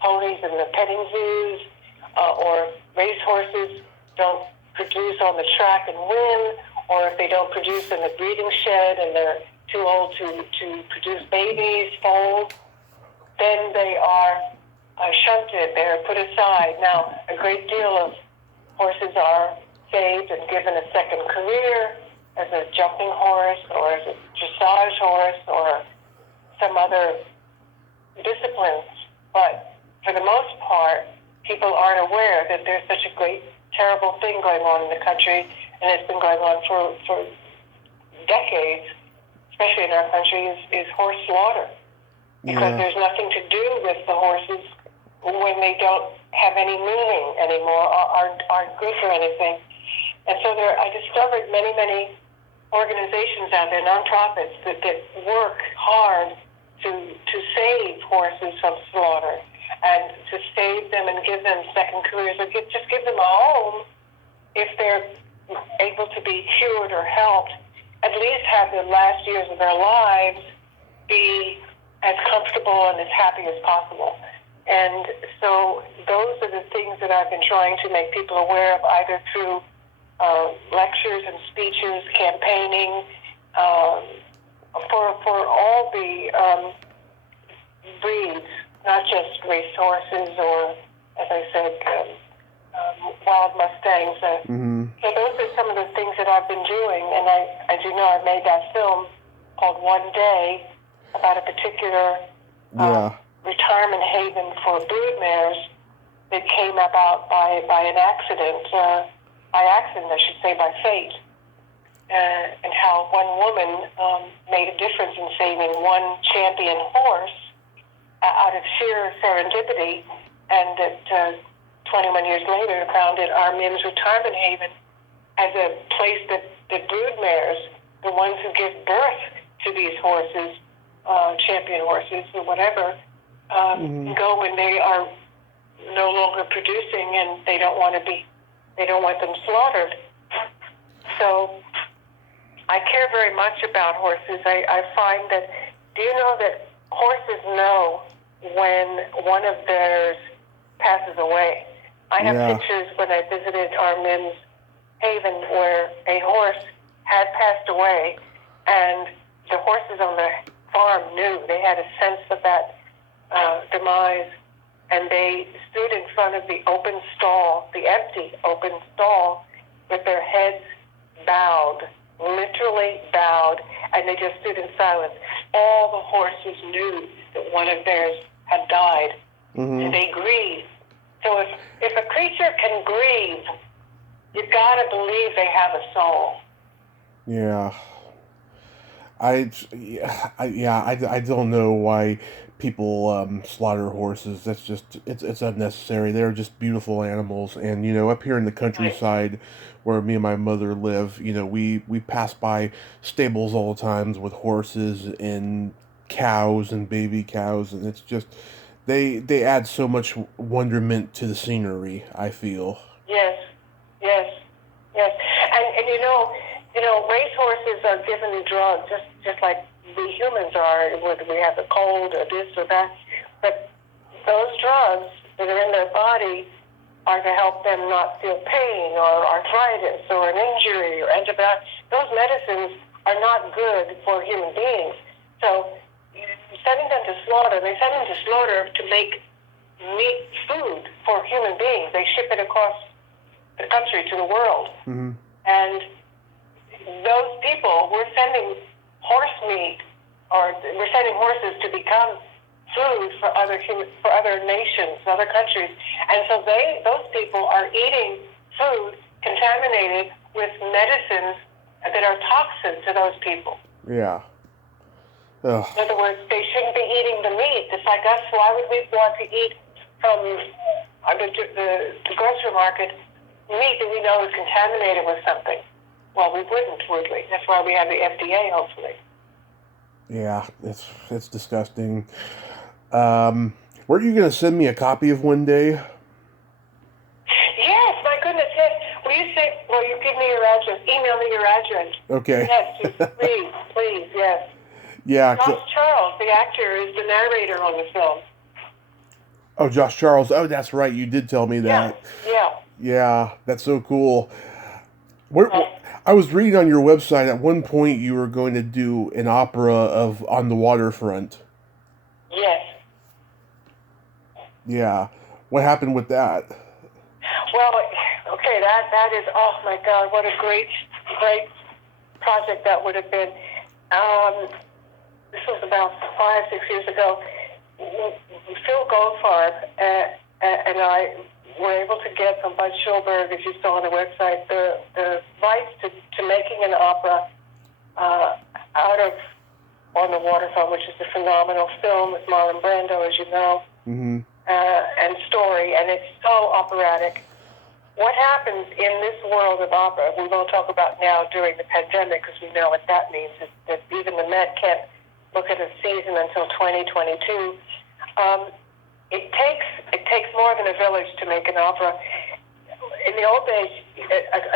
ponies in the petting zoos, or racehorses don't produce on the track and win, or if they don't produce in the breeding shed and they're too old to produce babies, foals, then they are shunted, they're put aside. Now, a great deal of horses are saved and given a second career as a jumping horse or as a dressage horse or some other disciplines. people aren't aware that there's such a great, terrible thing going on in the country, and it's been going on for decades, especially in our country, is horse slaughter. Because there's nothing to do with the horses when they don't have any meaning anymore, or aren't good for anything. And so I discovered many organizations out there, nonprofits, that work hard to save horses from slaughter and to save them and give them second careers, or just give them a home if they're able to be cured or helped, at least have the last years of their lives be as comfortable and as happy as possible. And so those are the things that I've been trying to make people aware of, either through lectures and speeches, campaigning, for all the breeds, not just race horses or, as I said, wild Mustangs. So those are some of the things that I've been doing. And as you know, I made that film called One Day about a particular retirement haven for broodmares that came about by an accident, I should say, by fate, and how one woman made a difference in saving one champion horse out of sheer serendipity, and that 21 years later founded our Mims Retirement Haven as a place that broodmares, the ones who give birth to these horses, champion horses or whatever, go when they are no longer producing and they don't want them slaughtered. So I care very much about horses. I find that, do you know that horses know when one of theirs passes away? I have pictures when I visited our Mims Haven where a horse had passed away, and the horses on the farm knew. They had a sense of that demise, and they stood in front of the open stall, the empty open stall, with their heads bowed, literally bowed, and they just stood in silence. All the horses knew that one of theirs had died, and they grieved. So if a creature can grieve, you've got to believe they have a soul. Yeah. I don't know why people slaughter horses. That's just it's unnecessary. They're just beautiful animals, and up here in the countryside where me and my mother live, we pass by stables all the times with horses and cows and baby cows, and it's just they add so much wonderment to the scenery, I feel. Yes. And racehorses are given drugs just like we humans are, whether we have a cold or this or that. But those drugs that are in their body are to help them not feel pain or arthritis or an injury or antibiotics. Those medicines are not good for human beings. So sending them to slaughter, they send them to slaughter to make meat food for human beings. They ship it across the country to the world. And those people, we're sending horse meat, or we're sending horses to become food for other nations, other countries. And so those people are eating food contaminated with medicines that are toxins to those people. Yeah. Ugh. In other words, they shouldn't be eating the meat. It's like us. Why would we want to eat from the grocery market meat that we know is contaminated with something? Well, we wouldn't, would we? That's why we have the FDA, hopefully. Yeah, it's disgusting. Weren't you going to send me a copy of One Day? Yes, my goodness, yes. Will you give me your address? Email me your address. Okay. Yes, please, yes. Yeah. Josh Charles, the actor, is the narrator on the film. Oh, Josh Charles. Oh, that's right. You did tell me that. Yeah. Yeah, that's so cool. I was reading on your website at one point you were going to do an opera of On the Waterfront. Yes. Yeah. What happened with that? Well, okay, that is, oh my God, what a great project that would have been. This was about 5-6 years ago. Phil Goldfarb and I, were able to get from Bud Schulberg, as you saw on the website, the rights to making an opera out of On the Waterfront, which is a phenomenal film with Marlon Brando, as you know, and story, and it's so operatic. What happens in this world of opera, we won't talk about now during the pandemic because we know what that means, is that even the Met can't look at a season until 2022. It takes more than a village to make an opera. In the old days,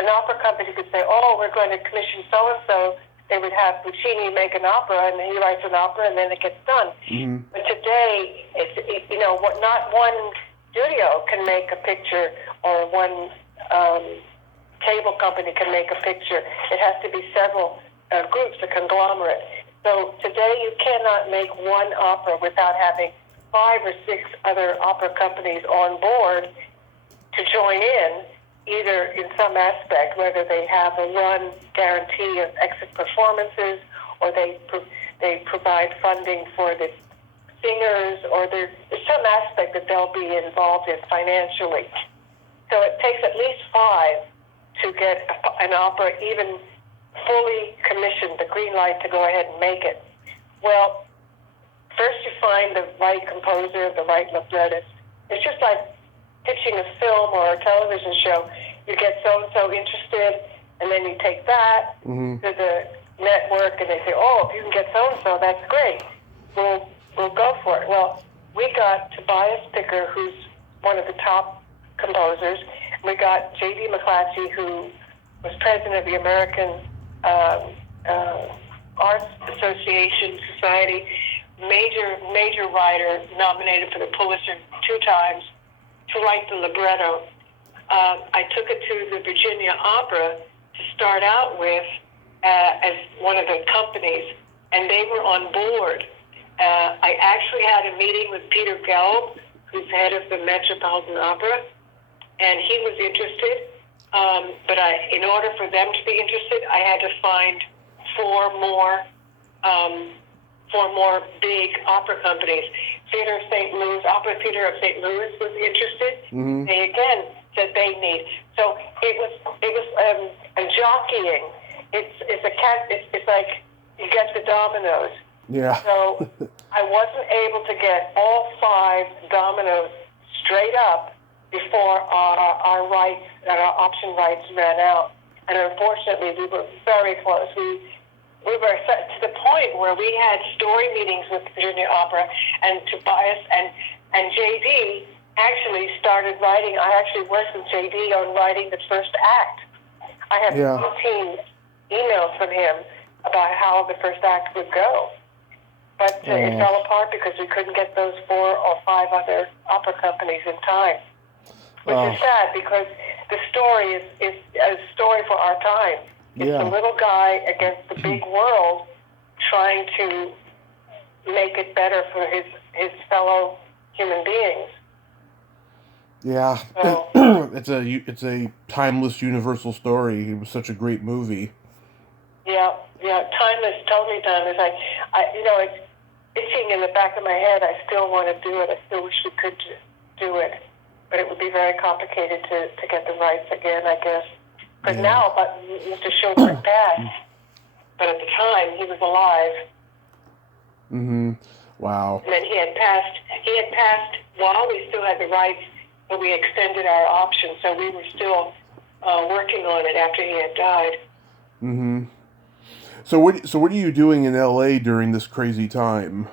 an opera company could say, "Oh, we're going to commission so-and-so." They would have Puccini make an opera, and he writes an opera, and then it gets done. But today, not one studio can make a picture, or one cable company can make a picture. It has to be several groups, a conglomerate. So today, you cannot make one opera without having 5 or 6 other opera companies on board to join in, either in some aspect, whether they have a run guarantee of exit performances, or they provide funding for the singers, or there's some aspect that they'll be involved in financially. So it takes at least 5 to get an opera even fully commissioned, the green light to go ahead and make it. Well, first you find the right composer, the right librettist. It's just like pitching a film or a television show. You get so-and-so interested, and then you take that to the network, and they say, "Oh, if you can get so-and-so, that's great. We'll go for it." Well, we got Tobias Picker, who's one of the top composers. We got J.D. McClatchy, who was president of the American Arts Association Society, major writer, nominated for the Pulitzer 2 times, to write the libretto. I took it to the Virginia Opera to start out with as one of the companies, and they were on board. I actually had a meeting with Peter Gelb, who's head of the Metropolitan Opera, and he was interested. But in order for them to be interested, I had to find 4 more big opera companies. Theater of St. Louis, Opera Theater of St. Louis was interested. They again said they need. So it was a jockeying. It's like you get the dominoes. Yeah. So I wasn't able to get all 5 dominoes straight up before our rights, our option rights ran out. And unfortunately, we were very close. We were to the point where we had story meetings with Virginia Opera, and Tobias and J.D. actually started writing. I actually worked with J.D. on writing the first act. I have 15 emails from him about how the first act would go. But it fell apart because we couldn't get those 4 or 5 other opera companies in time. Which is sad, because the story is a story for our time. It's the little guy against the big world trying to make it better for his fellow human beings. Yeah, So, it's a timeless, universal story. It was such a great movie. Yeah, timeless, totally timeless. It's itching in the back of my head. I still want to do it. I still wish we could do it, but it would be very complicated to get the rights again, I guess. But now, Mr. Schulberg passed. But at the time, he was alive. Wow. And then he had passed while we still had the rights, but we extended our option, so we were still working on it after he had died. So what are you doing in L.A. during this crazy time?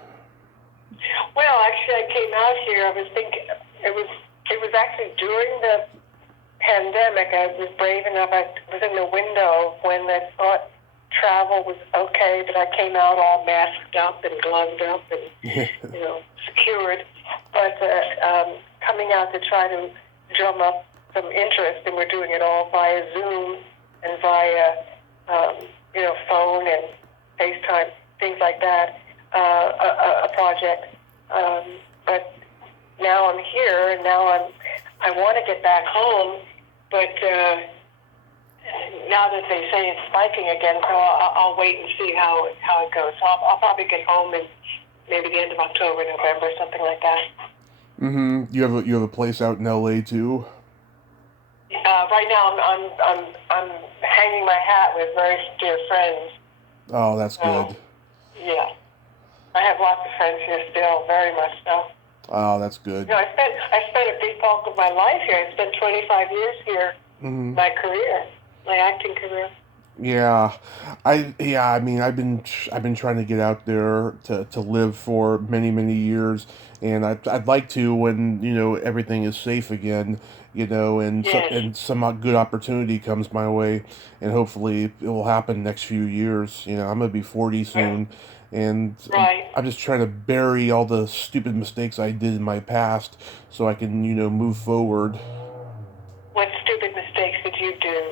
Well, actually, I came out here. I was thinking it was actually during the pandemic. I was brave enough. I was in the window when they thought travel was okay, but I came out all masked up and gloved up and secured. But coming out to try to drum up some interest, and we're doing it all via Zoom and via phone and FaceTime, things like that. A project, but now I'm here, and now I want to get back home, but now that they say it's spiking again, so I'll wait and see how it goes. So I'll probably get home in maybe the end of October, November, something like that. You have a place out in LA too? Right now, I'm hanging my hat with very dear friends. Oh, that's good. Yeah, I have lots of friends here still, very much so. Oh, that's good. I spent a big bulk of my life here. I spent 25 years here. Mm-hmm. My career, my acting career. Yeah, I mean, I've been trying to get out there to live for many years, and I'd like to when everything is safe again, and Yes. and some good opportunity comes my way, and hopefully it will happen next few years. I'm gonna be 40 soon, and Right. I'm just trying to bury all the stupid mistakes I did in my past so I can move forward. What stupid mistakes did you do?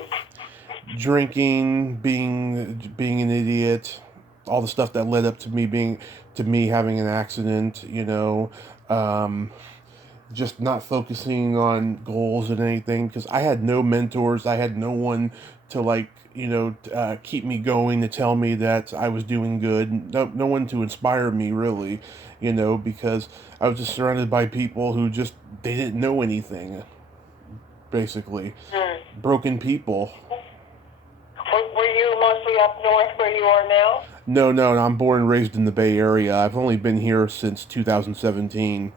Drinking, being an idiot, all the stuff that led up to me having an accident, um, just not focusing on goals and anything because I had no mentors, I had no one to keep me going, to tell me that I was doing good, no one to inspire me really, because I was just surrounded by people who just they didn't know anything, basically. Broken people. Were you mostly up north where you are now? No, I'm born and raised in the Bay Area. I've only been here since 2017.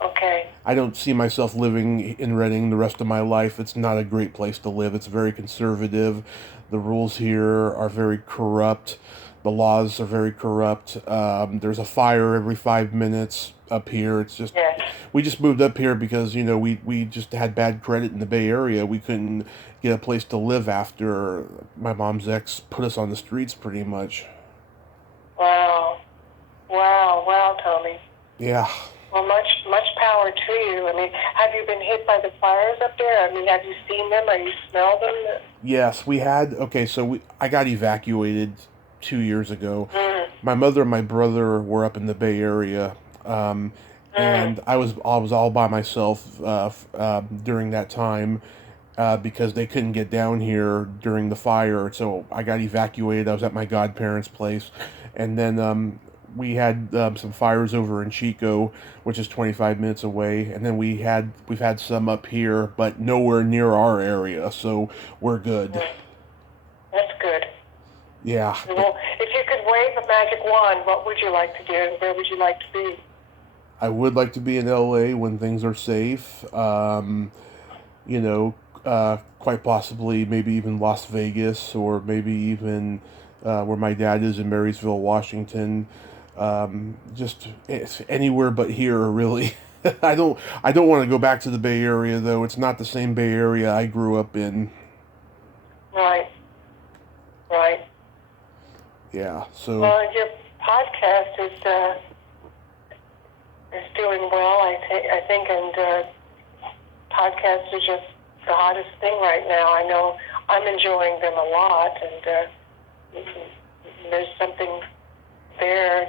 Okay. I don't see myself living in Reading the rest of my life. It's not a great place to live. It's very conservative. The rules here are very corrupt. The laws are very corrupt. There's a fire every 5 minutes up here. It's just Yes. we just moved up here because we just had bad credit in the Bay Area. We couldn't get a place to live after my mom's ex put us on the streets pretty much. Wow, Tommy. Yeah. Well, much power to you. I mean, have you been hit by the fires up there? I mean, have you seen them? Have you smelled them? Yes, we had. Okay, so I got evacuated 2 years ago. My mother and my brother were up in the Bay Area, and I was all by myself during that time because they couldn't get down here during the fire. So I got evacuated. I was at my godparents' place, and then we had some fires over in Chico, which is 25 minutes away, and then we've had some up here, but nowhere near our area, so we're good. That's good. Yeah. Well, if you could wave a magic wand, what would you like to do? Where would you like to be? I would like to be in LA when things are safe. Quite possibly maybe even Las Vegas, or maybe even where my dad is in Marysville, Washington. Just it's anywhere but here, really. I don't want to go back to the Bay Area though. It's not the same Bay Area I grew up in. Right. Yeah. So. Well, your podcast is doing well, I think, and podcasts are just the hottest thing right now. I know I'm enjoying them a lot, and there's something there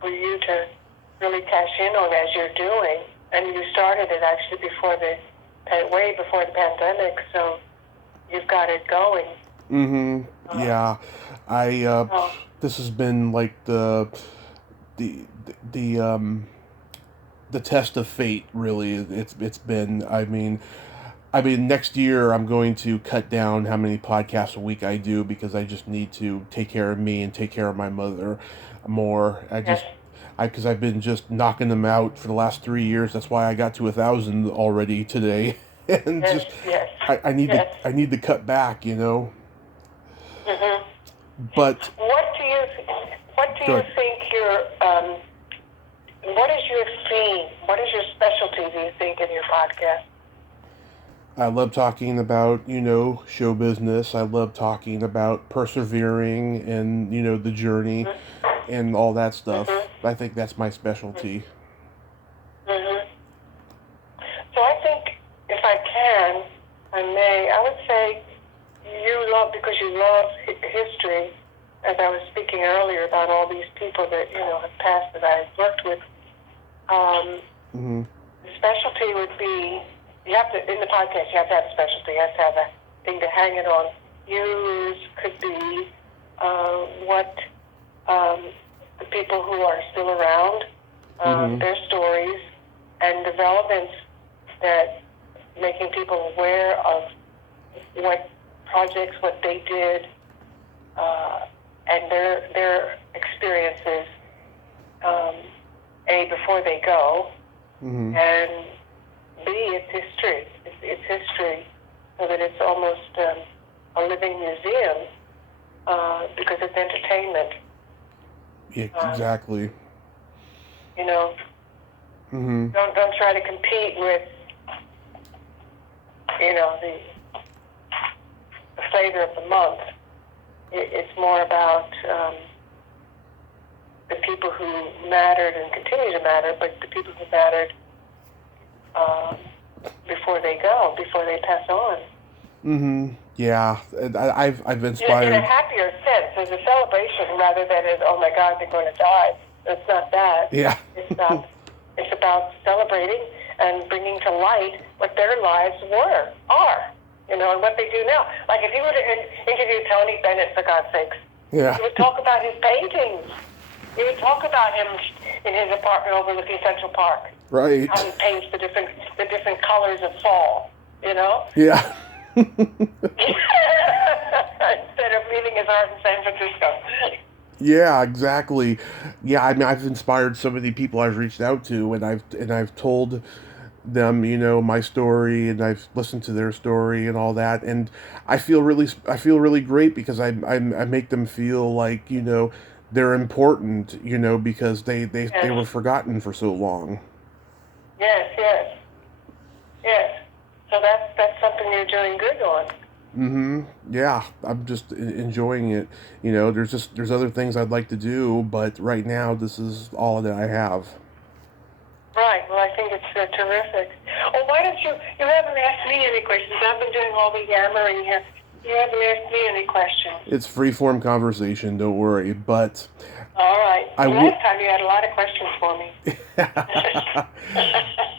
for you to really cash in on as you're doing. And you started it actually way before the pandemic, so you've got it going. Mm-hmm. Yeah. This has been like the test of fate, really. It's been, I mean, next year I'm going to cut down how many podcasts a week I do because I just need to take care of me and take care of my mother more. Because I've been just knocking them out for the last 3 years. That's why I got to 1,000 already today, and I need to cut back, Mm-hmm. But what do you think what is your theme? What is your specialty, do you think, in your podcast? I love talking about, show business. I love talking about persevering and, the journey and all that stuff. I think that's my specialty. So I think, if I may, I would say because you love history, as I was speaking earlier about all these people that, have passed that I've worked with, the specialty would be, in the podcast, you have to have a specialty, you have to have a thing to hang it on. Yours could be what the people who are still around, their stories, and the relevance that making people aware of what projects, what they did, and their experiences, A, before they go, and B, it's history. It's history, so that it's almost a living museum, because it's entertainment. Yeah, exactly. You know, don't try to compete with, you know, the flavor of the month. It's more about the people who mattered and continue to matter, but the people who mattered before they go, before they pass on. Yeah, I've inspired. In a happier sense, as a celebration rather than as, oh my God, they're going to die. It's not that. Yeah. It's about celebrating and bringing to light what their lives are, you know, and what they do now. Like if you were to interview Tony Bennett, for God's sakes, Yeah. you would talk about his paintings. You would talk about him in his apartment overlooking Central Park. Right. How he paints the different colors of fall, you know? Yeah. Instead of leaving his art in San Francisco. Yeah, exactly. Yeah, I mean, I've inspired so many people I've reached out to, and I've told them, you know, my story, and I've listened to their story and all that, and I feel really great because I make them feel like, you know, they're important, you know, because they were forgotten for so long. Yes. So that's something you're doing good on. Yeah, I'm just enjoying it. You know, there's other things I'd like to do, but right now this is all that I have. Right. Well, I think it's terrific. Oh, why don't you haven't asked me any questions. I've been doing all the yammering here. You haven't asked me any questions. It's free-form conversation, don't worry, but... All right. Last time you had a lot of questions for me.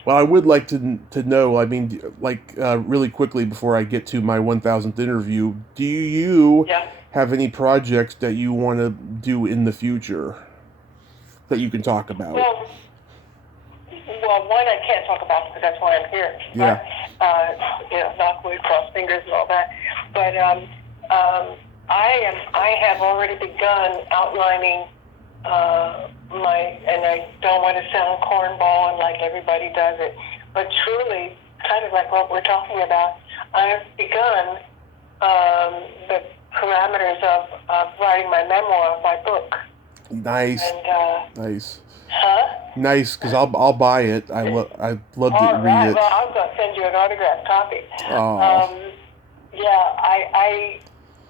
Well, I would like to know, I mean, like, really quickly before I get to my 1000th interview, do you have any projects that you want to do in the future that you can talk about? Well, one I can't talk about because that's why I'm here. Yeah. But, you know, knock wood, cross fingers, and all that. But I have already begun outlining and I don't want to sound cornball and like everybody does it, but truly, kind of like what we're talking about, I've begun the parameters of writing my memoir, my book. Nice. And, nice. Huh? Nice, because I'll buy it. I'd love to read it. Well, I'm going to send you an autographed copy. Oh.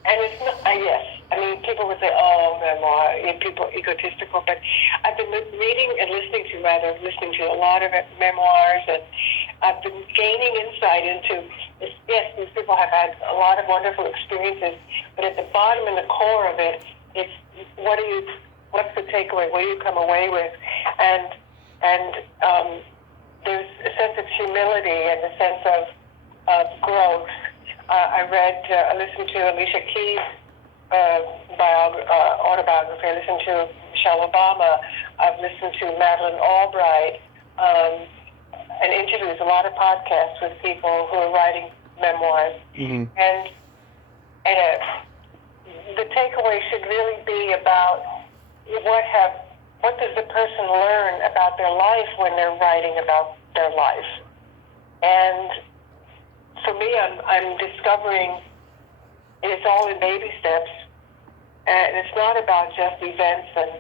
And it's not, yes. I mean, people would say, oh, memoir, people egotistical, but I've been listening to a lot of memoirs, and I've been gaining insight into, yes, these people have had a lot of wonderful experiences, but at the bottom and the core of it, it's what's the takeaway? What do you come away with? And there's a sense of humility and a sense of growth. I listened to Alicia Keys' autobiography. I listened to Michelle Obama. I've listened to Madeleine Albright, and interviews, a lot of podcasts with people who are writing memoirs. And the takeaway should really be about what does the person learn about their life when they're writing about their life. And for me, I'm discovering it's all in baby steps, and it's not about just events and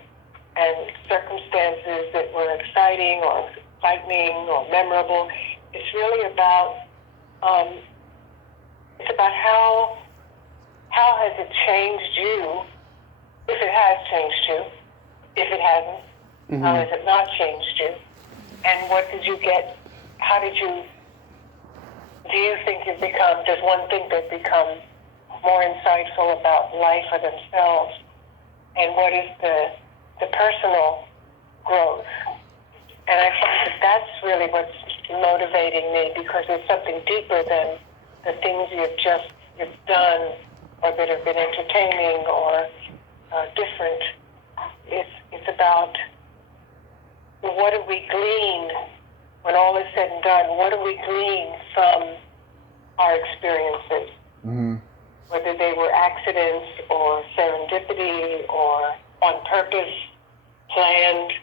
circumstances that were exciting or frightening or memorable. It's really about how has it changed you, if it has changed you, if it hasn't, how has it not changed you, and what did you get, do you think does one think they've become more insightful about life or themselves, and what is the personal growth? And I find that that's really what's motivating me, because there's something deeper than the things you've done or that have been entertaining or different. It's about what do we glean when all is said and done? What do we glean from our experiences, Mm-hmm. whether they were accidents or serendipity or on purpose, planned.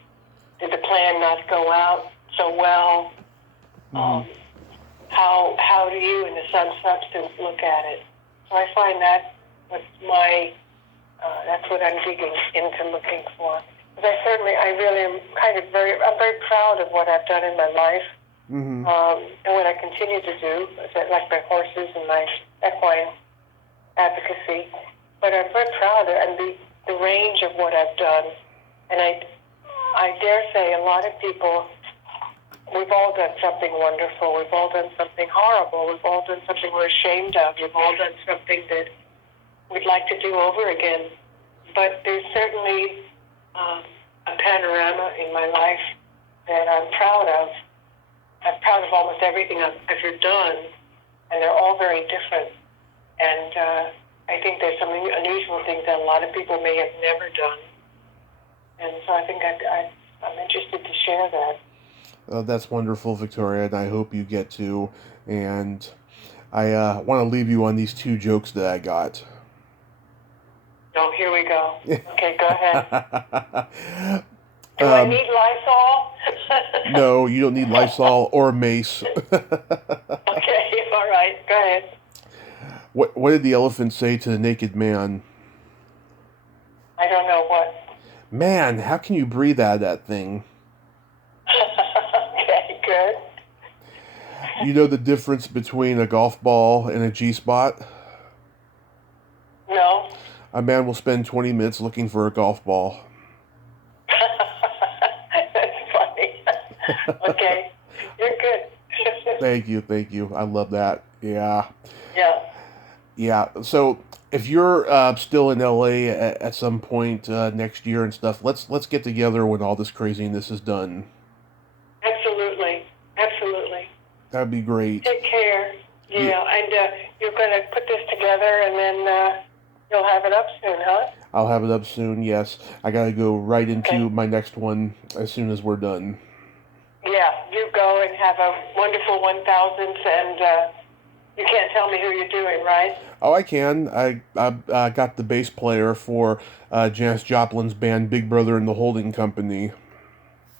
Did the plan not go out so well? Mm-hmm. How do you, in the substance, look at it? So I find that was that's what I'm digging into, looking for. Because I really am I'm very proud of what I've done in my life, Mm-hmm. and what I continue to do, like my horses and my equine advocacy. But I'm very proud and the range of what I've done. And I dare say a lot of people, we've all done something wonderful. We've all done something horrible. We've all done something we're ashamed of. We've all done something that we'd like to do over again. But there's certainly a panorama in my life that I'm proud of. I'm proud of almost everything I've ever done, and they're all very different. And I think there's some unusual things that a lot of people may have never done. And so I think I'm interested to share that. That's wonderful, Victoria, and I hope you get to. And I want to leave you on these 2 jokes that I got. Oh, here we go. Okay, go ahead. Do I need Lysol? No, you don't need Lysol or mace. Okay, all right, go ahead. What did the elephant say to the naked man? I don't know what. Man, how can you breathe out of that thing? Okay, good. You know the difference between a golf ball and a G-spot? No. A man will spend 20 minutes looking for a golf ball. That's funny. Okay, you're good. Thank you. I love that. Yeah. Yeah. Yeah. So if you're still in LA at some point next year and stuff, let's get together when all this craziness is done. Absolutely. That'd be great. Take care. Yeah, and you're going to put this together, and then you'll have it up soon, huh? I'll have it up soon, yes. I gotta go right into my next one as soon as we're done. Yeah, you go and have a wonderful 1000th, and you can't tell me who you're doing, right? Oh, I can. I got the bass player for Janis Joplin's band Big Brother and the Holding Company.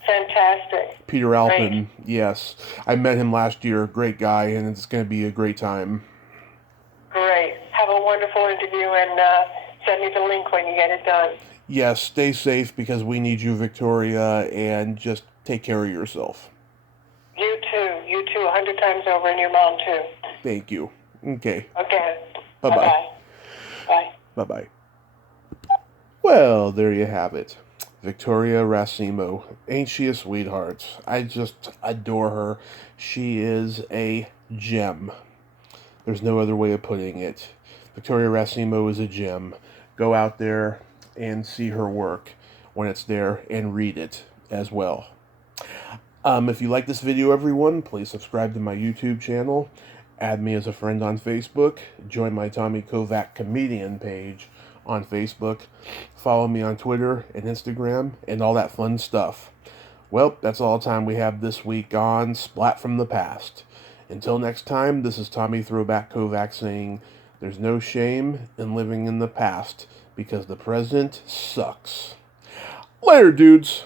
Fantastic. Peter Alpin, yes. I met him last year. Great guy, and it's going to be a great time. Great. Have a wonderful interview, and send me the link when you get it done. Yes, stay safe because we need you, Victoria, and just take care of yourself. You too, 100 times over, and your mom too. Thank you. Okay. Okay. Bye-bye. Bye. Bye-bye. Well, there you have it. Victoria Racimo. Ain't she a sweetheart? I just adore her. She is a gem. There's no other way of putting it. Victoria Racimo is a gem. Go out there and see her work when it's there and read it as well. If you like this video, everyone, please subscribe to my YouTube channel. Add me as a friend on Facebook. Join my Tommy Kovac comedian page on Facebook. Follow me on Twitter and Instagram and all that fun stuff. Well, that's all the time we have this week on Splat from the Past. Until next time, this is Tommy Throwback Kovac saying, there's no shame in living in the past because the present sucks. Later, dudes.